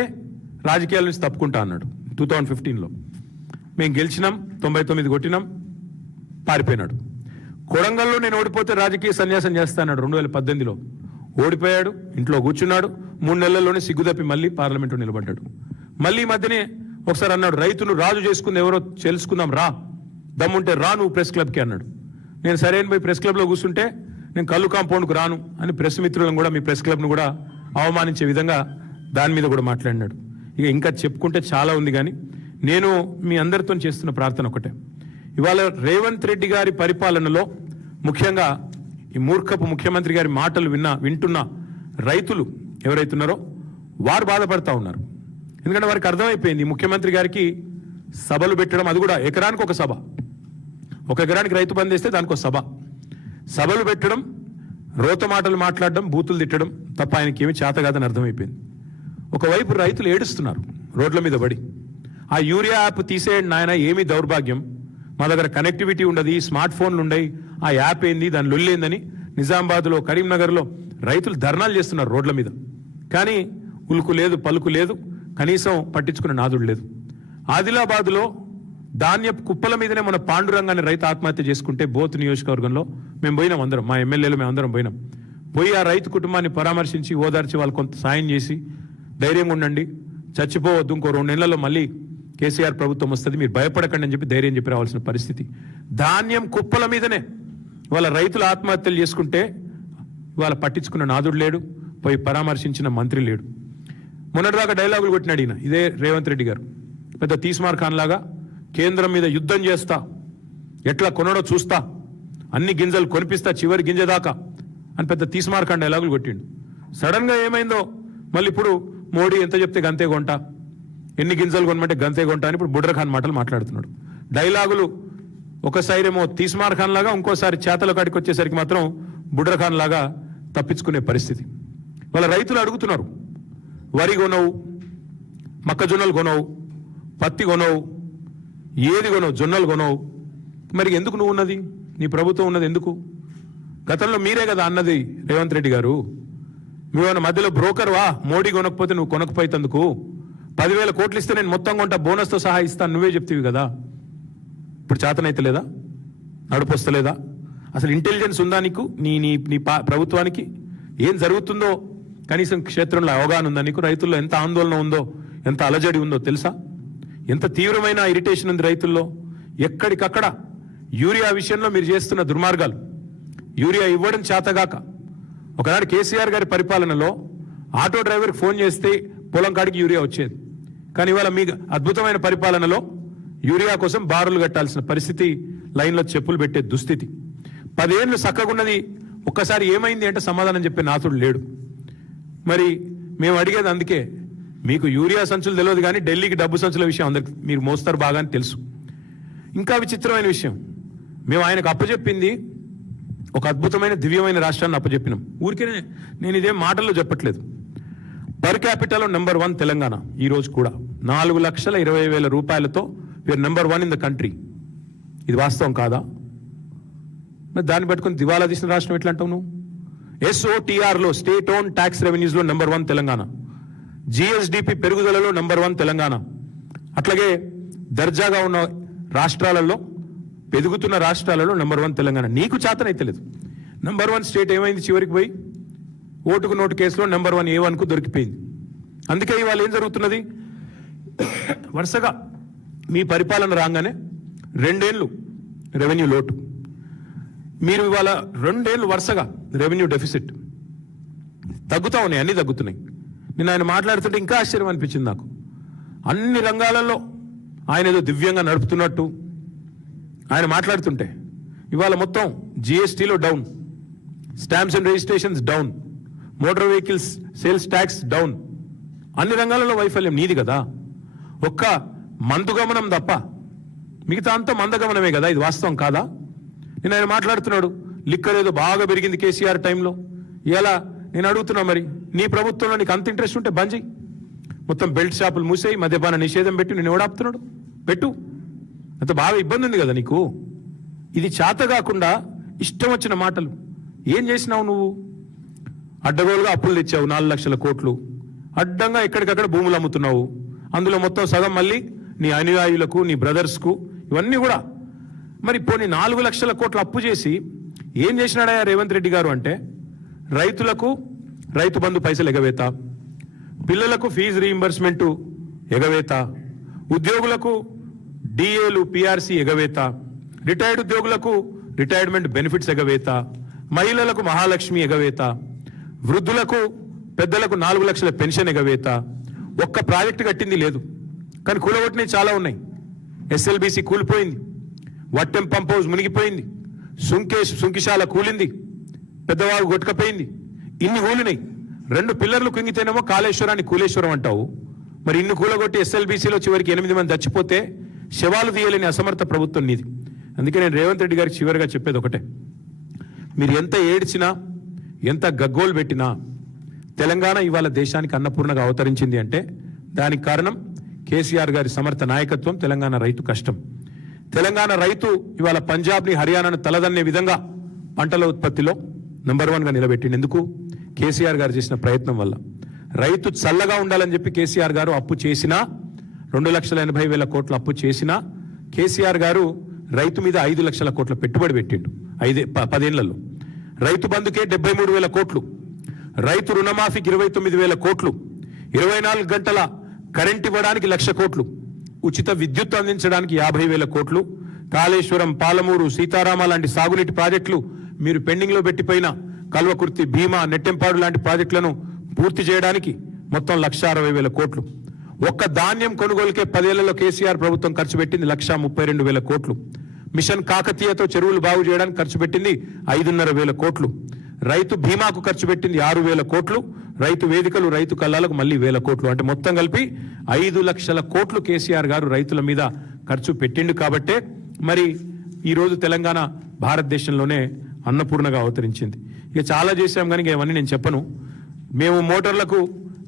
రాజకీయాల నుంచి తప్పుకుంటా అన్నాడు 2015లో. మేము గెలిచినాం, 99 కొట్టినాం, పారిపోయినాడు. కొడంగల్లో నేను ఓడిపోతే రాజకీయ సన్యాసం చేస్తా అన్నాడు 2018లో. ఓడిపోయాడు, ఇంట్లో కూర్చున్నాడు. 3 నెలల్లోనే సిగ్గుదప్పి మళ్ళీ పార్లమెంట్లో నిలబడ్డాడు. మళ్ళీ ఈ మధ్యనే ఒకసారి అన్నాడు, రైతును రాజు చేసుకుంది ఎవరో తెలుసుకుందాం రా, దమ్ముంటే రా నువ్వు ప్రెస్ క్లబ్కి అన్నాడు. నేను సరైన పోయి ప్రెస్ క్లబ్లో కూర్చుంటే నేను కళ్ళు కాంపౌండ్కు రాను అని ప్రెస్ మిత్రులను కూడా, మీ ప్రెస్ క్లబ్ను కూడా అవమానించే విధంగా దాని మీద కూడా మాట్లాడినాడు. ఇక ఇంకా చెప్పుకుంటే చాలా ఉంది. కానీ నేను మీ అందరితో చేస్తున్న ప్రార్థన ఒకటే, ఇవాళ రేవంత్ రెడ్డి గారి పరిపాలనలో ముఖ్యంగా ఈ మూర్ఖపు ముఖ్యమంత్రి గారి మాటలు వింటున్న రైతులు ఎవరైతున్నారో వారు బాధపడతా ఉన్నారు. ఎందుకంటే వారికి అర్థమైపోయింది ముఖ్యమంత్రి గారికి సభలు పెట్టడం, అది కూడా ఎకరానికి ఒక సభ, 1 ఎకరానికి రైతు బంద్ చేస్తే దానికి ఒక సభ, సభలు పెట్టడం, రోత మాటలు మాట్లాడడం, బూతులు తిట్టడం తప్ప ఆయనకి ఏమి చేత కాదని అర్థమైపోయింది. ఒకవైపు రైతులు ఏడుస్తున్నారు రోడ్ల మీద పడి, ఆ యూరియా యాప్ తీసేయండి నాయన, ఏమీ దౌర్భాగ్యం, మా దగ్గర కనెక్టివిటీ ఉండదు, స్మార్ట్ ఫోన్లు ఉండయి, ఆ యాప్ ఏంది, దాని లొల్లేందని నిజామాబాద్లో, కరీంనగర్లో రైతులు ధర్నాలు చేస్తున్నారు రోడ్ల మీద. కానీ ఉలుకు లేదు, పలుకు లేదు, కనీసం పట్టించుకున్న నాదుడు లేదు. ఆదిలాబాద్లో ధాన్యపు కుప్పల మీదనే మన పాండురంగాన్ని రైతు ఆత్మహత్య చేసుకుంటే బోత్ నియోజకవర్గంలో మేము పోయినాం, అందరం మా ఎమ్మెల్యేలు మేము అందరం పోయినాం. పోయి ఆ రైతు కుటుంబాన్ని పరామర్శించి ఓదార్చి వాళ్ళు కొంత సాయం చేసి, ధైర్యంగా ఉండండి, చచ్చిపోవద్దు, ఇంకో 2 నెలల్లో మళ్ళీ కేసీఆర్ ప్రభుత్వం వస్తుంది, మీరు భయపడకండి అని చెప్పి ధైర్యం చెప్పి రావాల్సిన పరిస్థితి. ధాన్యం కుప్పల మీదనే వాళ్ళ రైతులు ఆత్మహత్యలు చేసుకుంటే వాళ్ళ పట్టించుకున్న నాదుడు లేడు, పోయి పరామర్శించిన మంత్రి లేడు. మొన్నటిదాకా డైలాగులు కొట్టినాడు ఈయన, ఇదే రేవంత్ రెడ్డి గారు, పెద్ద తీస్మార్ ఖాన్ లాగా కేంద్రం మీద యుద్ధం చేస్తా, ఎట్లా కొనడో చూస్తా, అన్ని గింజలు కొనిపిస్తా చివరి గింజ దాకా అని పెద్ద తీస్మార్ ఖాన్ డైలాగులు కొట్టిండు. సడన్ గా ఏమైందో మళ్ళీ ఇప్పుడు మోడీ ఎంత చెప్తే గంతే కొంటా, ఎన్ని గింజలు కొనమంటే గంతే కొంటా అని ఇప్పుడు బుడ్ర ఖాన్ మాటలు మాట్లాడుతున్నాడు. డైలాగులు ఒకసారి ఏమో తీస్మార్ ఖాన్ లాగా, ఇంకోసారి చేతల కాడికి వచ్చేసరికి మాత్రం బుడ్ర ఖాన్ లాగా తప్పించుకునే పరిస్థితి. వాళ్ళ రైతులు అడుగుతున్నారు, వరి కొనవు, మొక్కజొన్నలు కొనవు, పత్తి కొనవు, ఏది కొనవు, జొన్నలు కొనవు, మరి ఎందుకు నువ్వు ఉన్నది, నీ ప్రభుత్వం ఉన్నది ఎందుకు? గతంలో మీరే కదా అన్నది రేవంత్ రెడ్డి గారు, నువ్వేమన్నా మధ్యలో బ్రోకర్వా, మోడీ కొనకపోతే నువ్వు కొనకపోయేందుకు 10,000 కోట్లు ఇస్తే నేను మొత్తం కొంటా, బోనస్తో సహా ఇస్తాను నువ్వే చెప్తీవి కదా. ఇప్పుడు చేతనైతే లేదా, నడుపొస్తలేదా? అసలు ఇంటెలిజెన్స్ ఉందా నీకు? నీ ప్రభుత్వానికి ఏం జరుగుతుందో కనీసం క్షేత్రంలో అవగాహన ఉందా నీకు? రైతుల్లో ఎంత ఆందోళన ఉందో, ఎంత అలజడి ఉందో తెలుసా? ఎంత తీవ్రమైన ఇరిటేషన్ ఉంది రైతుల్లో. ఎక్కడికక్కడ యూరియా విషయంలో మీరు చేస్తున్న దుర్మార్గాలు, యూరియా ఇవ్వడం చేతగాక. ఒకనాడు కేసీఆర్ గారి పరిపాలనలో ఆటో డ్రైవర్కి ఫోన్ చేస్తే పొలం కాడికి యూరియా వచ్చేది. కానీ ఇవాళ మీ అద్భుతమైన పరిపాలనలో యూరియా కోసం బారులు కట్టాల్సిన పరిస్థితి, లైన్లో చెప్పులు పెట్టే దుస్థితి. 10 ఏళ్ళు చక్కగున్నది, ఒక్కసారి ఏమైంది అంటే సమాధానం చెప్పే నాథుడు లేడు. మరి మేము అడిగేది అందుకే, మీకు యూరియా సంచులు తెలియదు కానీ ఢిల్లీకి డబ్బు సంచుల విషయం అందరికి మీరు మోస్తారు బాగా అని తెలుసు. ఇంకా విచిత్రమైన విషయం, మేము ఆయనకు అప్పచెప్పింది ఒక అద్భుతమైన దివ్యమైన రాష్ట్రాన్ని అప్పచెప్పినాం. ఊరికే నేను ఇదేం మాటల్లో చెప్పట్లేదు. పర్ క్యాపిటల్లో నెంబర్ 1 తెలంగాణ. ఈ రోజు కూడా 4,20,000 రూపాయలతో we are number 1 in the country. ఇది వాస్తవం కాదా? మరి దాన్ని పట్టుకుని దివాలా తీసిన రాష్ట్రం ఎట్లా అంటావు నువ్వు? SOTRలో స్టేట్ ఓన్ ట్యాక్స్ రెవెన్యూస్లో నెంబర్ 1 తెలంగాణ. GSDP పెరుగుదలలో నెంబర్ 1 తెలంగాణ. అట్లాగే దర్జాగా ఉన్న రాష్ట్రాలలో, పెరుగుతున్న రాష్ట్రాలలో నెంబర్ 1 తెలంగాణ. నీకు చేతనైతే లేదు. నెంబర్ 1 స్టేట్ ఏమైంది? చివరికి పోయి ఓటుకు నోటు కేసులో నెంబర్ 1 A1కు దొరికిపోయింది. అందుకే ఇవాళ ఏం జరుగుతున్నది? వరుసగా మీ పరిపాలన రాగానే 2 ఏళ్ళు రెవెన్యూ లోటు, మీరు ఇవాళ 2 ఏళ్ళు వరుసగా రెవెన్యూ డెఫిసిట్. తగ్గుతా ఉన్నాయి, అన్నీ తగ్గుతున్నాయి. నేను ఆయన మాట్లాడుతుంటే ఇంకా ఆశ్చర్యం అనిపించింది నాకు. అన్ని రంగాలలో ఆయన ఏదో దివ్యంగా నడుపుతున్నట్టు ఆయన మాట్లాడుతుంటే, ఇవాళ మొత్తం GSTలో down, stamps and registrations down, motor vehicles sales tax down. అన్ని రంగాలలో వైఫల్యం నీది కదా. ఒక్క మందుగమనం తప్ప మిగతా అంతా మందగమనమే కదా. ఇది వాస్తవం కాదా? నేను ఆయన మాట్లాడుతున్నాడు, లిక్కర్ ఏదో బాగా పెరిగింది కేసీఆర్ టైంలో. ఇలా నేను అడుగుతున్నా, మరి నీ ప్రభుత్వంలో నీకు అంత ఇంట్రెస్ట్ ఉంటే బంద్ చేయి. మొత్తం బెల్ట్ షాపులు మూసేయి, మద్యపాన నిషేధం పెట్టి నేను ఎవడాపుతున్నాడు పెట్టు. అంత బాగా ఇబ్బంది ఉంది కదా నీకు. ఇది చేత కాకుండా ఇష్టం వచ్చిన మాటలు ఏం చేసినావు నువ్వు? అడ్డగోలుగా అప్పులు తెచ్చావు 4 లక్షల కోట్లు. అడ్డంగా ఎక్కడికక్కడ భూములు అమ్ముతున్నావు. అందులో మొత్తం సగం మళ్ళీ నీ అనుయాయులకు, నీ బ్రదర్స్కు, ఇవన్నీ కూడా. మరి పోనీ 4 లక్షల కోట్లు అప్పు చేసి ఏం చేసినాడయా రేవంత్ రెడ్డి గారు అంటే, రైతులకు రైతు బంధు పైసలు ఎగవేత, పిల్లలకు ఫీజు రీయింబర్స్మెంట్ ఎగవేత, ఉద్యోగులకు డిఏలు PRC ఎగవేత, రిటైర్డ్ ఉద్యోగులకు రిటైర్మెంట్ బెనిఫిట్స్ ఎగవేత, మహిళలకు మహాలక్ష్మి ఎగవేత, వృద్ధులకు పెద్దలకు 4 లక్షల పెన్షన్ ఎగవేత. ఒక్క ప్రాజెక్టు కట్టింది లేదు, కానీ కూలగొట్టినవి చాలా ఉన్నాయి. SLBC కూలిపోయింది, వట్టెం పంప్ హౌస్ మునిగిపోయింది, సుంకిశాల కూలింది, పెద్దవాగు కొట్టుకపోయింది. ఇన్ని కూలినాయి. 2 పిల్లర్లు కుంగితేనేమో కాళేశ్వరాన్ని కూలేశ్వరం అంటావు. మరి ఇన్ని కూలగొట్టి SLBCలో చివరికి 8 మంది చచ్చిపోతే శవాలు తీయలేని అసమర్థ ప్రభుత్వం నీది. అందుకే నేను రేవంత్ రెడ్డి గారికి చివరిగా చెప్పేది ఒకటే, మీరు ఎంత ఏడ్చినా, ఎంత గగ్గోలు పెట్టినా, తెలంగాణ ఇవాళ దేశానికి అన్నపూర్ణగా అవతరించింది అంటే దానికి కారణం కేసీఆర్ గారి సమర్థ నాయకత్వం, తెలంగాణ రైతు కష్టం. తెలంగాణ రైతు ఇవాళ పంజాబ్ని, హర్యానాను తలదన్నే విధంగా పంటల ఉత్పత్తిలో నెంబర్ 1గా నిలబెట్టింది. ఎందుకు? కేసీఆర్ గారు చేసిన ప్రయత్నం వల్ల. రైతు చల్లగా ఉండాలని చెప్పి కేసీఆర్ గారు అప్పు చేసినా, 2,80,000 కోట్ల అప్పు చేసినా, కేసీఆర్ గారు రైతు మీద 5 లక్షల కోట్ల పెట్టుబడి పెట్టిండు 10 ఏళ్లలో. రైతు బంధుకే 73,000 కోట్లు, రైతు రుణమాఫీకి 29,000 కోట్లు, 24 గంటల కరెంట్ ఇవ్వడానికి 1,00,000 కోట్లు, ఉచిత విద్యుత్ అందించడానికి 50,000 కోట్లు, కాళేశ్వరం, పాలమూరు, సీతారామ లాంటి సాగునీటి ప్రాజెక్టులు, మీరు పెండింగ్లో పెట్టిపోయిన కల్వకుర్తి, భీమా, నెట్టెంపాడు లాంటి ప్రాజెక్టులను పూర్తి చేయడానికి మొత్తం 1,60,000 కోట్లు. ఒక్క ధాన్యం కొనుగోలుకే 10 ఏళ్లలో కేసీఆర్ ప్రభుత్వం ఖర్చు పెట్టింది 1,32,000 కోట్లు. మిషన్ కాకతీయతో చెరువులు బాగు చేయడానికి ఖర్చు పెట్టింది 5,500 కోట్లు. రైతు బీమాకు ఖర్చు పెట్టింది 6,000 కోట్లు. రైతు వేదికలు, రైతు కల్లాలకు మళ్ళీ 1,000 కోట్లు. అంటే మొత్తం కలిపి 5 లక్షల కోట్లు కేసీఆర్ గారు రైతుల మీద ఖర్చు పెట్టిండు. కాబట్టే మరి ఈరోజు తెలంగాణ భారతదేశంలోనే అన్నపూర్ణగా అవతరించింది. ఇక చాలా చేశాం కానీ ఇవన్నీ నేను చెప్పను. మేము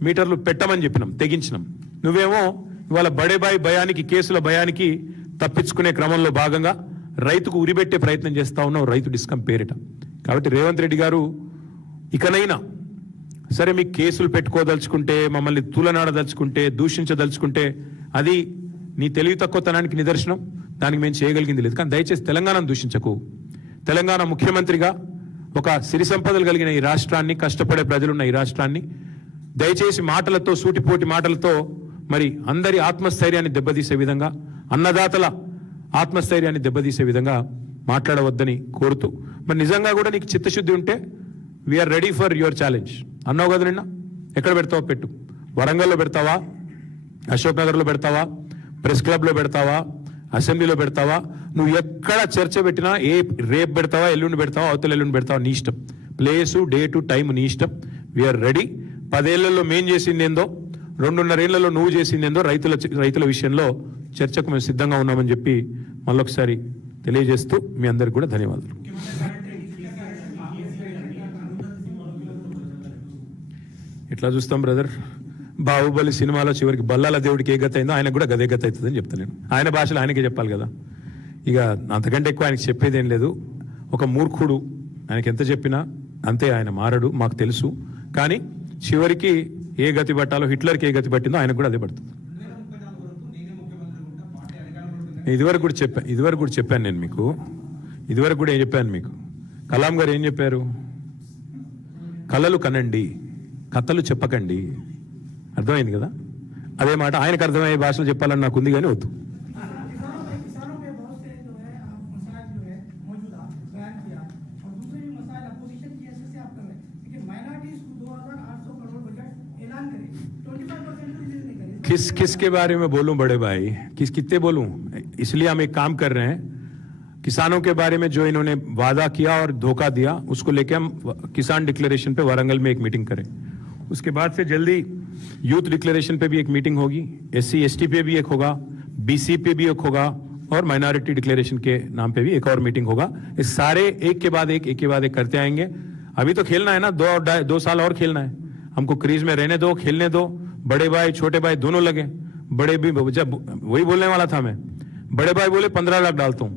మీటర్లు పెట్టమని చెప్పినాం, తెగించినాం. నువ్వేమో ఇవాళ బడేబాయి భయానికి, కేసుల భయానికి తప్పించుకునే క్రమంలో భాగంగా రైతుకు ఉరిబెట్టే ప్రయత్నం చేస్తా ఉన్నావు, రైతు డిస్కమ్ పేరిట. కాబట్టి రేవంత్ రెడ్డి గారు ఇకనైనా సరే, మీకు కేసులు పెట్టుకోదలుచుకుంటే, మమ్మల్ని తూలనాడదలుచుకుంటే, దూషించదలుచుకుంటే అది నీ తెలివి తక్కువతనానికి నిదర్శనం. దానికి మేము చేయగలిగింది లేదు. కానీ దయచేసి తెలంగాణను దూషించకు. తెలంగాణ ముఖ్యమంత్రిగా ఒక సిరి సంపదలు కలిగిన ఈ రాష్ట్రాన్ని, కష్టపడే ప్రజలున్న ఈ రాష్ట్రాన్ని దయచేసి మాటలతో, సూటిపోటి మాటలతో మరి అందరి ఆత్మస్థైర్యాన్ని దెబ్బతీసే విధంగా, అన్నదాతల ఆత్మస్థైర్యాన్ని దెబ్బతీసే విధంగా మాట్లాడవద్దని కోరుతూ, మరి నిజంగా కూడా నీకు చిత్తశుద్ధి ఉంటే we are ready for your challenge అన్నావు కదా నిన్న. ఎక్కడ పెడతావో పెట్టు. వరంగల్లో పెడతావా, అశోక్ నగర్లో పెడతావా, ప్రెస్ క్లబ్లో పెడతావా, అసెంబ్లీలో పెడతావా, నువ్వు ఎక్కడ చర్చ పెట్టినా, రేపు పెడతావా, ఎల్లుండి పెడతావా, అవతల ఎల్లుండి పెడతావా, నీ ఇష్టం. ప్లేసు, డేటు, టైం నీ ఇష్టం. We are ready. 10 ఏళ్లలో మేం చేసింది ఏందో, 2.5 ఏళ్లలో నువ్వు చేసింది ఏందో, రైతుల విషయంలో చర్చకు మేము సిద్ధంగా ఉన్నామని చెప్పి మళ్ళొకసారి తెలియజేస్తూ మీ అందరికి కూడా ధన్యవాదాలు. ఎట్లా చూస్తాం బ్రదర్, బాహుబలి సినిమాలో చివరికి బల్లాల దేవుడికి ఏ గత అయిందో ఆయనకు కూడా గదే గత అవుతుందని చెప్తాను. ఆయన భాషలో ఆయనకే చెప్పాలి కదా. ఇక అంతకంటే ఎక్కువ ఆయనకి చెప్పేది ఏం లేదు. ఒక మూర్ఖుడు, ఆయనకి ఎంత చెప్పినా అంతే, ఆయన మారడు, మాకు తెలుసు. కానీ చివరికి ఏ గతి పట్టాలో, హిట్లర్కి ఏ గతి పట్టిందో ఆయనకు కూడా అదే పడుతుంది. ఇదివరకు కూడా చెప్పాను నేను మీకు. ఇదివరకు కూడా ఏం చెప్పాను మీకు, కలాం గారు ఏం చెప్పారు, కలలు కనండి, కథలు చెప్పకండి. అర్థమైంది కదా. అదే మాట ఆయనకు అర్థమయ్యే భాషలో చెప్పాలని నాకు ఉంది, కానీ వద్దు. किसके बारे में बोलूं बड़े भाई, कितने बोलूं. इसलिए हम एक काम कर रहे हैं, किसानों के बारे में जो इन्होंने वादा किया और धोखा दिया, उसको लेके हम किसान डिक्लेरेशन पे वारंगल में एक मीटिंग करें. उसके बाद से जल्दी यूथ डिक्लेरेशन पे भी एक मीटिंग होगी, SC ST पे भी एक होगा, BC पे भी एक होगा, और माइनॉरिटी डिक्लेरेशन के नाम पे भी एक और मीटिंग होगा. इस सारे एक के बाद एक करते आएंगे. अभी तो खेलना है ना, 2 साल और खेलना है. हमको क्रीज में रहने दो, खेलने दो. बड़े भाई छोटे भाई दोनों लगे. बड़े भी, जब वही बोलने वाला था मैं, बड़े भाई बोले 15 लाख डालता हूं,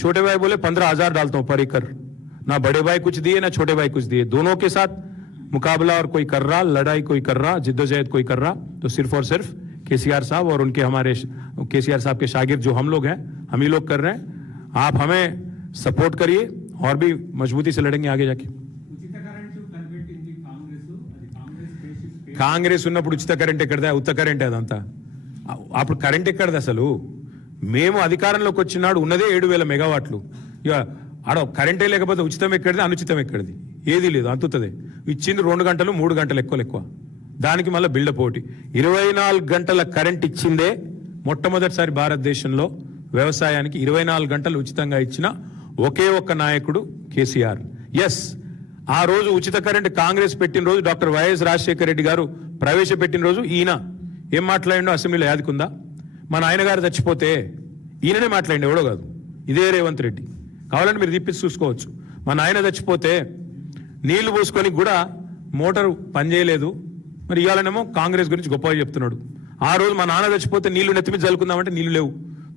छोटे भाई बोले 15,000 डालता हूं पर एकड़. ना बड़े भाई कुछ दिए, ना छोटे भाई कुछ दिए. दोनों के साथ मुकाबला और कोई कर रहा, लड़ाई कोई कर रहा, जिद्दोजहद कोई कर रहा, तो सिर्फ और सिर्फ KCR साहब और उनके हमारे KCR साहब के शागिर्द जो हम लोग हैं, हम ही लोग कर रहे हैं. आप हमें सपोर्ट करिए और भी मजबूती से लड़ेंगे आगे जाके. కాంగ్రెస్ ఉన్నప్పుడు ఉచిత కరెంట్ ఎక్కడదా, ఉత్త కరెంట్ అదంతా. అప్పుడు కరెంట్ ఎక్కడది అసలు. మేము అధికారంలోకి వచ్చినాడు ఉన్నదే 7,000 మెగావాట్లు. ఇక ఆడ కరెంటే లేకపోతే ఉచితం ఎక్కడిది, అనుచితం ఎక్కడిది, ఏది లేదు, అంతుతుంది. ఇచ్చింది 2 గంటలు 3 గంటలు ఎక్కువ. దానికి మళ్ళీ బిల్డప్ ఒకటి. 24 గంటల కరెంట్ ఇచ్చిందే మొట్టమొదటిసారి భారతదేశంలో వ్యవసాయానికి 24 గంటలు ఉచితంగా ఇచ్చిన ఒకే ఒక్క నాయకుడు కేసీఆర్. ఎస్, ఆ రోజు ఉచిత కరెంట్ కాంగ్రెస్ పెట్టిన రోజు, డాక్టర్ వైఎస్ రాజశేఖర రెడ్డి గారు ప్రవేశపెట్టిన రోజు ఈయన ఏం మాట్లాడిండో అసెంబ్లీలో యాదికుందా. మా నాయన గారు చచ్చిపోతే ఈయననే మాట్లాడిండు, ఎవడో కాదు, ఇదే రేవంత్ రెడ్డి. కావాలంటే మీరు తీపిచ్చి చూసుకోవచ్చు. మా నాయన చచ్చిపోతే నీళ్లు పోసుకొని కూడా మోటారు పనిచేయలేదు, మరి ఇవాళనేమో కాంగ్రెస్ గురించి గొప్పగా చెప్తున్నాడు. ఆ రోజు మా నాన్న చచ్చిపోతే నీళ్లు నెత్తిమీద చల్లుకుందామంటే నీళ్లు లేవు,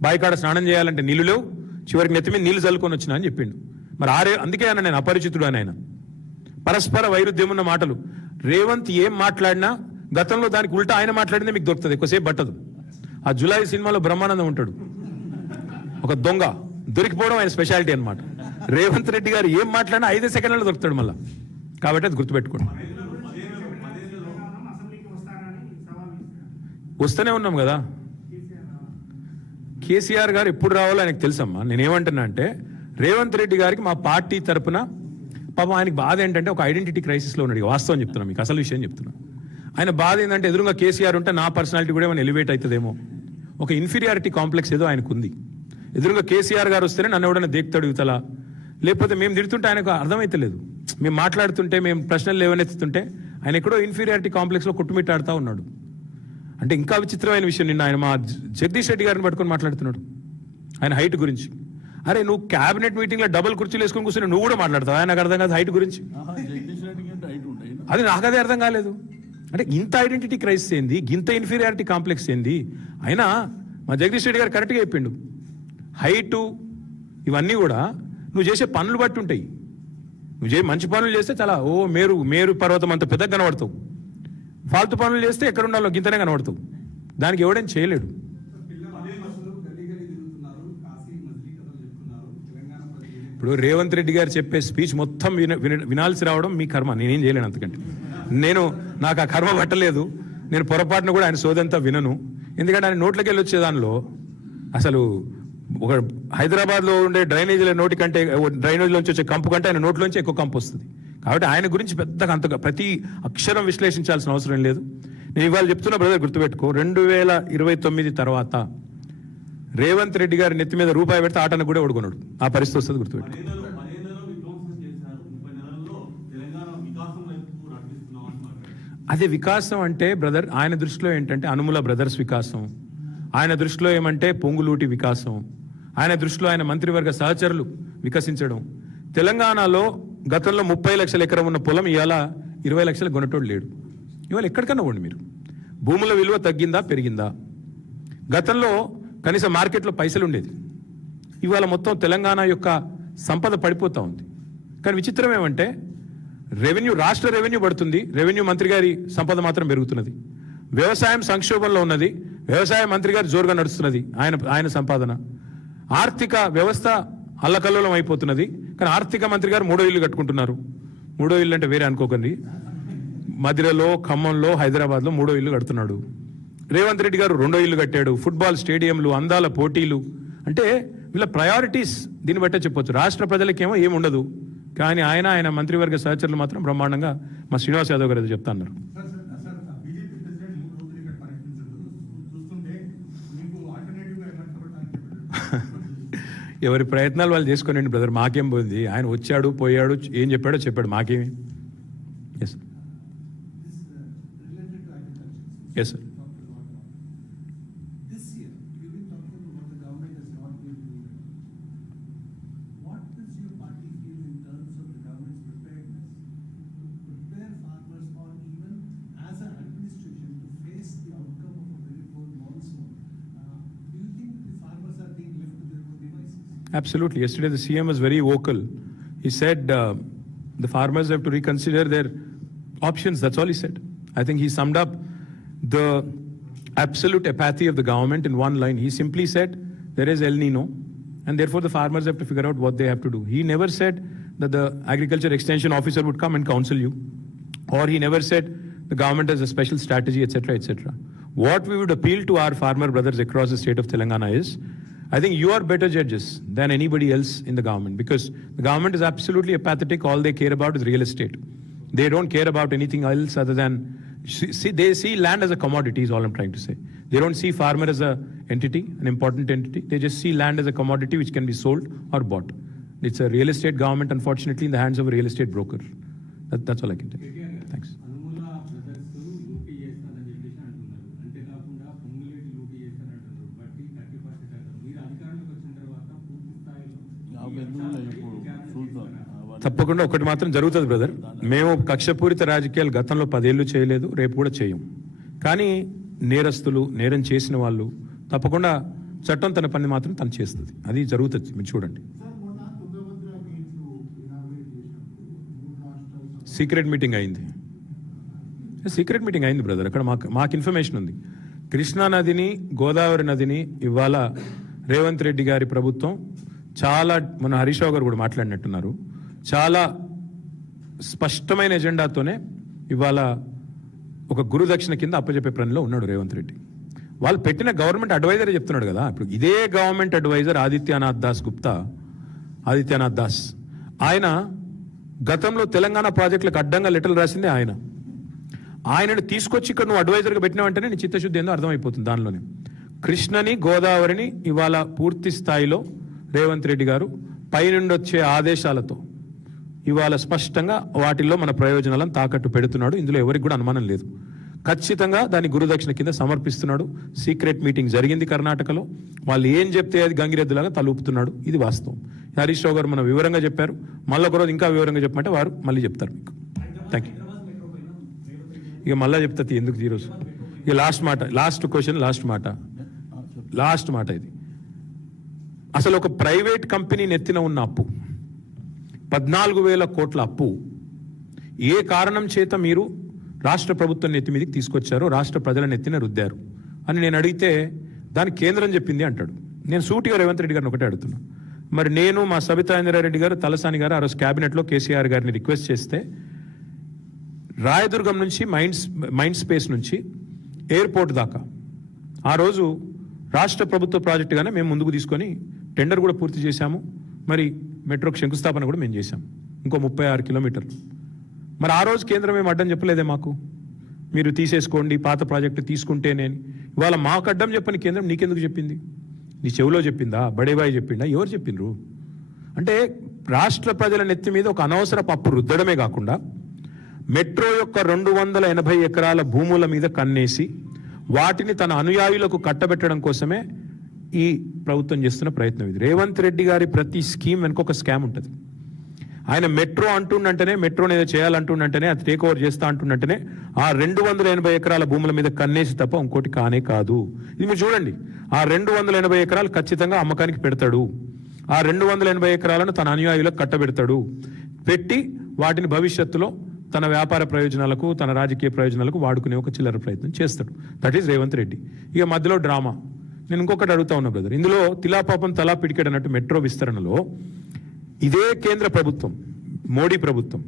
బాయికాడ స్నానం చేయాలంటే నీళ్లు లేవు, చివరికి నెత్తిమీద నీళ్లు చల్లుకొని వచ్చినా అని చెప్పిండు. మరి అందుకే అన్న నేను అపరిచితుడు అని. ఆయన పరస్పర వైరుధ్యం ఉన్న మాటలు. రేవంత్ ఏం మాట్లాడినా గతంలో దానికి ఉల్టా ఆయన మాట్లాడిందే మీకు దొరుకుతుంది, ఎక్కువసేపు పట్టదు. ఆ జులై సినిమాలో బ్రహ్మానందం ఉంటాడు, ఒక దొంగ, దొరికిపోవడం ఆయన స్పెషాలిటీ అనమాట. రేవంత్ రెడ్డి గారు ఏం మాట్లాడినా 5 సెకండ్లలో దొరుకుతాడు మళ్ళా. కాబట్టి అది గుర్తుపెట్టుకోండి. వస్తూనే ఉన్నాం కదా. కేసీఆర్ గారు ఎప్పుడు రావాలో ఆయనకు తెలుసమ్మా. నేనేమంటున్నా అంటే, రేవంత్ రెడ్డి గారికి మా పార్టీ తరఫున పాపం ఆయనకి బాధ ఏంటంటే, ఒక ఐడెంటిటీ క్రైసిస్లో ఉన్నాడు. వాస్తవం చెప్తున్నా మీకు, అసలు విషయం చెప్తున్నా. ఆయన బాధ ఏంటంటే, ఎదురుగా కేసీఆర్ ఉంటే నా పర్సనాలిటీ కూడా ఏమైనా ఎలివేట్ అవుతుందేమో, ఒక ఇన్ఫీరియారిటీ కాంప్లెక్స్ ఏదో ఆయనకు ఉంది. ఎదురుగా కేసీఆర్ గారు వస్తేనే నన్ను ఎవడన్నా దేక్తాడు యువతల, లేకపోతే మేము తిడుతుంటే ఆయనకు అర్థమైతలేదు. మేము మాట్లాడుతుంటే, మేము ప్రశ్నలు లేవనెత్తుతుంటే ఆయన ఎక్కడో ఇన్ఫీరియారిటీ కాంప్లెక్స్లో కొట్టుమిట్టాడుతూ ఉన్నాడు. అంటే ఇంకా విచిత్రమైన విషయం, నిన్న ఆయన మా జగదీష్ రెడ్డి గారిని పట్టుకొని మాట్లాడుతున్నాడు ఆయన హైట్ గురించి. అరే నువ్వు క్యాబినెట్ మీటింగ్లో డబుల్ కుర్చీలు వేసుకొని కూర్చొని నువ్వు కూడా మాట్లాడతావు, నాకు అర్థం కాదు హైట్ గురించి. అది నాకదే అర్థం కాలేదు. అంటే ఇంత ఐడెంటిటీ క్రైసిస్ ఏంది, ఇంత ఇన్ఫీరియారిటీ కాంప్లెక్స్ ఏంది. అయినా మా జగదీష్ రెడ్డి గారు కరెక్ట్గా చెప్పిండు, హైటు ఇవన్నీ కూడా నువ్వు చేసే పనులు బట్టి ఉంటాయి. నువ్వు మంచి పనులు చేస్తే చాలా మేరు పర్వతం అంత పెద్దగా కనబడతావు. ఫాల్తు పనులు చేస్తే ఎక్కడ ఉండాలో గింతనే కనబడతావు. దానికి ఎవడేం చేయలేడు. ఇప్పుడు రేవంత్ రెడ్డి గారు చెప్పే స్పీచ్ మొత్తం వినాల్సి రావడం మీ కర్మ, నేనేం చేయలేను. అంతకంటే నేను నాకు ఆ కర్మ పట్టలేదు. నేను పొరపాటున కూడా ఆయన సోదంతా వినను. ఎందుకంటే ఆయన నోట్లకి వెళ్ళి వచ్చే దానిలో అసలు ఒక హైదరాబాద్లో ఉండే డ్రైనేజీల నోటి కంటే డ్రైనేజ్లోంచి వచ్చే కంపు కంటే ఆయన నోట్లోంచి ఎక్కువ కంపు వస్తుంది. కాబట్టి ఆయన గురించి పెద్దగా అంతగా ప్రతి అక్షరం విశ్లేషించాల్సిన అవసరం లేదు. నేను ఇవాళ చెప్తున్న బ్రదర్ గుర్తుపెట్టుకో, 2029 తర్వాత రేవంత్ రెడ్డి గారి నెత్తి మీద రూపాయి పెడితే ఆటను కూడా ఓడుకున్నాడు. ఆ పరిస్థితి వస్తుంది, గుర్తుపెట్టుకో. అదే వికాసం అంటే బ్రదర్, ఆయన దృష్టిలో ఏంటంటే అనుముల బ్రదర్స్ వికాసం, ఆయన దృష్టిలో ఏమంటే పొంగులూటి వికాసం, ఆయన దృష్టిలో ఆయన మంత్రివర్గ సహచరులు వికసించడం. తెలంగాణలో గతంలో 30 లక్షల ఎకరం ఉన్న పొలం ఇవాళ 20 లక్షల కొనటోడు లేడు. ఇవాళ ఎక్కడికన్నా పోండి మీరు, భూముల విలువ తగ్గిందా పెరిగిందా? గతంలో కనీసం మార్కెట్లో పైసలు ఉండేది, ఇవాళ మొత్తం తెలంగాణ యొక్క సంపద పడిపోతూ ఉంది. కానీ విచిత్రం ఏమంటే రాష్ట్ర రెవెన్యూ పడుతుంది, రెవెన్యూ మంత్రి గారి సంపద మాత్రం పెరుగుతున్నది. వ్యవసాయం సంక్షోభంలో ఉన్నది, వ్యవసాయ మంత్రి గారు జోరుగా నడుస్తున్నది ఆయన సంపాదన. ఆర్థిక వ్యవస్థ అల్లకల్లోలం అయిపోతున్నది, కానీ ఆర్థిక మంత్రి గారు 3వ ఇల్లు కట్టుకుంటున్నారు. 3వ ఇల్లు అంటే వేరే అనుకోకండి, మధిరలో, ఖమ్మంలో, హైదరాబాద్లో 3వ ఇల్లు కడుతున్నాడు. రేవంత్ రెడ్డి గారు 2వ ఇల్లు కట్టాడు. ఫుట్బాల్ స్టేడియంలు, అందాల పోటీలు. అంటే వీళ్ళ ప్రయారిటీస్ దీన్ని బట్టే చెప్పొచ్చు. రాష్ట్ర ప్రజలకేమో ఏముండదు, కానీ ఆయన మంత్రివర్గ సహచరులు మాత్రం బ్రహ్మాండంగా మా శ్రీనివాస్ యాదవ్ గారు చెప్తా అన్నారు. ఎవరి ప్రయత్నాలు వాళ్ళు చేసుకోనండి బ్రదర్, మాకేం పోయింది. ఆయన వచ్చాడు పోయాడు, ఏం చెప్పాడో చెప్పాడు, మాకేమి. Yes yes sir. Absolutely. Yesterday the CM was very vocal. He said the farmers have to reconsider their options. That's all he said. I think he summed up the absolute apathy of the government in one line. He simply said there is El Nino and therefore the farmers have to figure out what they have to do. He never said that the agriculture extension officer would come and counsel you, or he never said the government has a special strategy, etc., etc. What we would appeal to our farmer brothers across the state of Telangana is, I think you are better judges than anybody else in the government, because the government is absolutely apathetic. All they care about is real estate. They don't care about anything else other than they see land as a commodity is all I'm trying to say. They don't see farmer as a entity, an important entity. They just see land as a commodity which can be sold or bought. It's a real estate government, unfortunately, in the hands of a real estate broker. That's all I can tell you. Thanks. తప్పకుండా ఒకటి మాత్రం జరుగుతుంది బ్రదర్, మేము కక్షపూరిత రాజకీయాలు గతంలో 10 ఏళ్ళు చేయలేదు, రేపు కూడా చేయం. కానీ నేరస్తులు, నేరం చేసిన వాళ్ళు తప్పకుండా చట్టం తన పని మాత్రం తను చేస్తుంది. అది జరుగుతుంది, మీరు చూడండి. సీక్రెట్ మీటింగ్ అయింది బ్రదర్. అక్కడ మాకు ఇన్ఫర్మేషన్ ఉంది. కృష్ణా నదిని, గోదావరి నదిని ఇవాళ రేవంత్ రెడ్డి గారి ప్రభుత్వం చాలా, మన హరీష్ రావు గారు కూడా మాట్లాడినట్టున్నారు, చాలా స్పష్టమైన ఎజెండాతోనే ఇవాళ ఒక గురుదక్షిణ కింద అప్పచెప్పే పనిలో ఉన్నాడు రేవంత్ రెడ్డి. వాళ్ళు పెట్టిన గవర్నమెంట్ అడ్వైజర్ చెప్తున్నాడు కదా. ఇప్పుడు ఇదే గవర్నమెంట్ అడ్వైజర్ ఆదిత్యనాథ్ దాస్ ఆయన గతంలో తెలంగాణ ప్రాజెక్టులకు అడ్డంగా లెటర్లు రాసిందే ఆయనను తీసుకొచ్చి ఇక్కడ నువ్వు అడ్వైజర్గా పెట్టినావంటేనే నీ చిత్తశుద్ధి ఏందో అర్థమైపోతుంది. దానిలోనే కృష్ణని, గోదావరిని ఇవాళ పూర్తి స్థాయిలో రేవంత్ రెడ్డి గారు పైనుండి వచ్చే ఆదేశాలతో ఇవాళ స్పష్టంగా వాటిల్లో మన ప్రయోజనాలను తాకట్టు పెడుతున్నాడు. ఇందులో ఎవరికి కూడా అనుమానం లేదు. ఖచ్చితంగా దాన్ని గురుదక్షిణ కింద సమర్పిస్తున్నాడు. సీక్రెట్ మీటింగ్ జరిగింది కర్ణాటకలో, వాళ్ళు ఏం చెప్తే అది గంగిరెద్దులాగా తలుపుతున్నాడు. ఇది వాస్తవం. హరీష్ రావు గారు మనం వివరంగా చెప్పారు, మళ్ళీ ఒకరోజు ఇంకా వివరంగా చెప్పమంటే వారు మళ్ళీ చెప్తారు మీకు. Thank you. ఇక మళ్ళీ చెప్తా ఎందుకు ఈరోజు. ఇక లాస్ట్ మాట ఇది. అసలు ఒక ప్రైవేట్ కంపెనీ నెత్తిన ఉన్న అప్పు 14,000 కోట్ల అప్పు ఏ కారణం చేత మీరు రాష్ట్ర ప్రభుత్వం నెత్తి మీదకి తీసుకొచ్చారో, రాష్ట్ర ప్రజల నెత్తిన రుద్దారు అని నేను అడిగితే దానికి కేంద్రం చెప్పింది అంటాడు. నేను సూటిగా రేవంత్ రెడ్డి గారిని ఒకటే అడుగుతున్నా. మరి నేను, మా సబితా ఇంద్రారెడ్డి గారు, తలసాని గారు ఆ రోజు క్యాబినెట్లో కేసీఆర్ గారిని రిక్వెస్ట్ చేస్తే రాయదుర్గం నుంచి మైండ్ స్పేస్ నుంచి ఎయిర్పోర్ట్ దాకా ఆ రోజు రాష్ట్ర ప్రభుత్వ ప్రాజెక్టుగానే మేము ముందుకు తీసుకొని టెండర్ కూడా పూర్తి చేశాము. మరి మెట్రోకి శంకుస్థాపన కూడా మేము చేశాం. ఇంకో 36 కిలోమీటర్లు. మరి ఆ రోజు కేంద్రం ఏం అడ్డం చెప్పలేదే మాకు, మీరు తీసేసుకోండి పాత ప్రాజెక్టు తీసుకుంటేనే. ఇవాళ మాకు అడ్డం చెప్పని కేంద్రం నీకెందుకు చెప్పింది? నీ చెవిలో చెప్పిందా? బడేబాయి చెప్పిందా? ఎవరు చెప్పిండ్రు? అంటే రాష్ట్ర ప్రజల నెత్తి మీద ఒక అనవసర పప్పు రుద్దడమే కాకుండా మెట్రో యొక్క 280 ఎకరాల భూముల మీద కన్నేసి వాటిని తన అనుయాయులకు కట్టబెట్టడం కోసమే ఈ ప్రభుత్వం చేస్తున్న ప్రయత్నం ఇది. రేవంత్ రెడ్డి గారి ప్రతి స్కీమ్ వెనుక ఒక స్కామ్ ఉంటుంది. ఆయన మెట్రో అంటుండంటేనే, మెట్రోని ఏదో చేయాలంటుండంటేనే, అది టేక్ ఓవర్ చేస్తా అంటుండంటేనే ఆ 280 ఎకరాల భూముల మీద కన్నేసి తప్ప ఇంకోటి కానే కాదు. ఇది మీరు చూడండి. ఆ 280 ఎకరాలు ఖచ్చితంగా అమ్మకానికి పెడతాడు. ఆ 280 ఎకరాలను తన అనుయాయులకు కట్టబెడతాడు. పెట్టి వాటిని భవిష్యత్తులో తన వ్యాపార ప్రయోజనాలకు, తన రాజకీయ ప్రయోజనాలకు వాడుకునే ఒక చిల్లర ప్రయత్నం చేస్తాడు. That is Revanth Reddy. ఇక మధ్యలో డ్రామా. నేను ఇంకొకటి అడుగుతా ఉన్నా బ్రదర్, ఇందులో తిలాపాపం తలా పిడికెడ్ అన్నట్టు మెట్రో విస్తరణలో ఇదే కేంద్ర ప్రభుత్వం, మోడీ ప్రభుత్వం,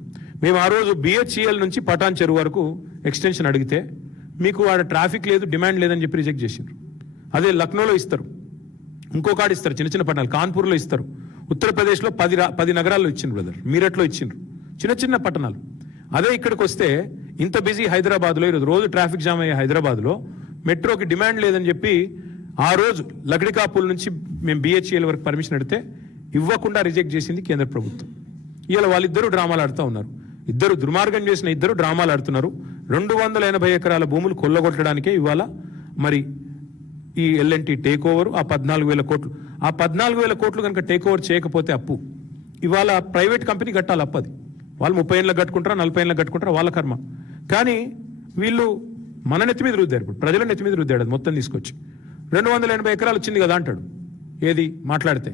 మేము ఆ రోజు బిహెచ్ఈఎల్ నుంచి పటాన్ చెరువు వరకు ఎక్స్టెన్షన్ అడిగితే మీకు ఆడ ట్రాఫిక్ లేదు, డిమాండ్ లేదని చెప్పి రిజెక్ట్ చేసిండ్రు. అదే లక్నోలో ఇస్తారు, ఇంకొకటి ఇస్తారు, చిన్న చిన్న పట్టణాలు, కాన్పూర్లో ఇస్తారు, ఉత్తరప్రదేశ్లో 10 నగరాల్లో ఇచ్చిండ్రు బ్రదర్, మీరట్లో ఇచ్చిండ్రు, చిన్న చిన్న పట్టణాలు. అదే ఇక్కడికి వస్తే ఇంత బిజీ హైదరాబాద్లో ఈరోజు రోజు ట్రాఫిక్ జామ్ అయ్యే హైదరాబాద్లో మెట్రోకి డిమాండ్ లేదని చెప్పి ఆ రోజు లగడికాపూల్ నుంచి మేము బిహెచ్ఈఎల్ వరకు పర్మిషన్ అడిగితే ఇవ్వకుండా రిజెక్ట్ చేసింది కేంద్ర ప్రభుత్వం. ఇవాళ వాళ్ళిద్దరూ డ్రామాలు ఆడుతూ ఉన్నారు. ఇద్దరు దుర్మార్గం చేసిన ఇద్దరు డ్రామాలు ఆడుతున్నారు. 280 ఎకరాల భూములు కొల్లగొట్టడానికే ఇవాళ మరి ఈ ఎల్ఎన్టీ టేక్ ఓవర్. ఆ 14,000 కోట్లు, ఆ 14,000 కోట్లు కనుక టేక్ ఓవర్ చేయకపోతే అప్పు ఇవాళ ప్రైవేట్ కంపెనీ కట్టాలి అప్పది. వాళ్ళు 30 ఏళ్ళకి కట్టుకుంటారా, 40 ఏళ్ళకి కట్టుకుంటారా, వాళ్ళ కర్మ. కానీ వీళ్ళు మన నెత్తి మీద రుద్దారు. ఇప్పుడు ప్రజల నెత్తి మీద రుద్దాడు అది మొత్తం తీసుకొచ్చి. 280 ఎకరాలు వచ్చింది కదా అంటాడు. ఏది మాట్లాడితే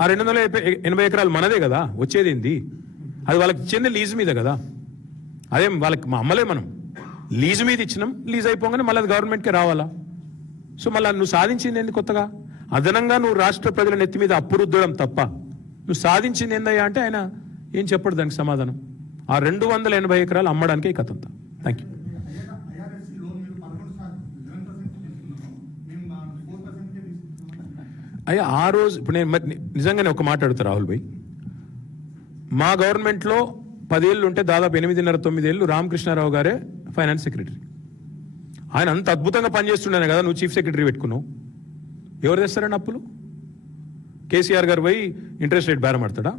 ఆ 280 ఎకరాలు మనదే కదా, వచ్చేది ఏంది? అది వాళ్ళకి ఇచ్చింది లీజు మీద కదా. అదే వాళ్ళకి మా అమ్మలే, మనం లీజు మీద ఇచ్చినాం, లీజ్ అయిపోగానే మళ్ళీ అది గవర్నమెంట్కే రావాలా? సో మళ్ళీ నువ్వు సాధించింది ఏంది కొత్తగా? అదనంగా నువ్వు రాష్ట్ర ప్రజల నెత్తి మీద అప్పు రుద్దడం తప్ప నువ్వు సాధించింది ఏందయ్యా అంటే ఆయన ఏం చెప్పడు దానికి సమాధానం. ఆ 280 ఎకరాలు అమ్మడానికే ఈ కథ అంతా. Thank you. అయ్యా ఆ రోజు ఇప్పుడు నేను నిజంగానే ఒక మాట అడుగుతా రాహుల్ భాయ్, మా గవర్నమెంట్లో 10 ఏళ్ళు ఉంటే దాదాపు 8.5-9 ఏళ్ళు రామకృష్ణారావు గారే ఫైనాన్స్ సెక్రటరీ. ఆయన అంత అద్భుతంగా పనిచేస్తుండేనే కదా నువ్వు చీఫ్ సెక్రటరీ పెట్టుకున్నావు. ఎవరు తెస్తారండి అప్పులు? కేసీఆర్ గారు పోయి ఇంట్రెస్ట్ రేట్ బేరం ఆడతాడా?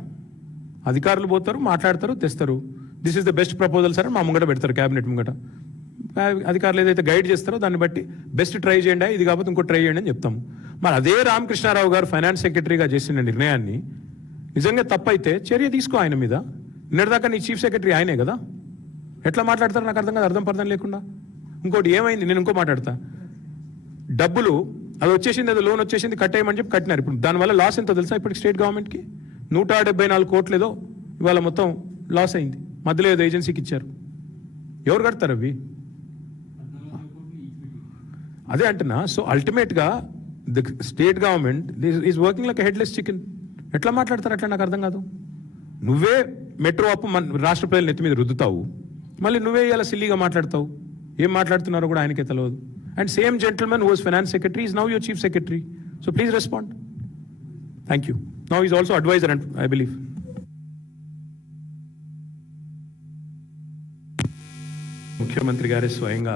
అధికారులు పోతారు, మాట్లాడతారు, తెస్తారు. This is the best proposal sir మా ముంగట పెడతారు, క్యాబినెట్ ముంగట. అధికారులు ఏదైతే గైడ్ చేస్తారో దాన్ని బట్టి బెస్ట్ ట్రై చేయండి, ఇది కాకపోతే ఇంకో ట్రై చేయండి అని చెప్తాము. మరి అదే రామకృష్ణారావు గారు ఫైనాన్స్ సెక్రటరీగా చేసిన నిర్ణయాన్ని నిజంగా తప్పైతే చర్య తీసుకో ఆయన మీద. నిన్నటిదాకా నీ చీఫ్ సెక్రటరీ ఆయనే కదా, ఎట్లా మాట్లాడతారు నాకు అర్థం కాదు, అర్థం పర్థం లేకుండా. ఇంకోటి ఏమైంది, నేను ఇంకో మాట్లాడతా, డబ్బులు అది వచ్చేసింది, అది లోన్ వచ్చేసింది, కట్టేయమని చెప్పి కట్టినారు. ఇప్పుడు దానివల్ల లాస్ ఎంతో తెలుసా ఇప్పటికి స్టేట్ గవర్నమెంట్కి? 174 కోట్లు ఏదో ఇవాళ మొత్తం లాస్ అయింది. మధ్యలో ఏదో ఏజెన్సీకి ఇచ్చారు. ఎవరు కడతారు అవి? అదే అంటున్నా. సో అల్టిమేట్గా the state government is working like headless chicken. ఎట్లా మాట్లాడతారు అట్లా నాకు అర్థం కాదు. నువ్వే మెట్రో అప్పు రాష్ట్ర ప్రజల నెత్తి మీద రుద్దుతావు, మళ్ళీ నువ్వే ఇలా సిల్లీగా మాట్లాడతావు. ఏం మాట్లాడుతున్నారో కూడా ఆయనకే తెలియదు. And same gentlemen who was finance secretary is now your chief secretary. So please respond. Thank you. Now is also adviser and I believe. ముఖ్యమంత్రి గారే స్వయంగా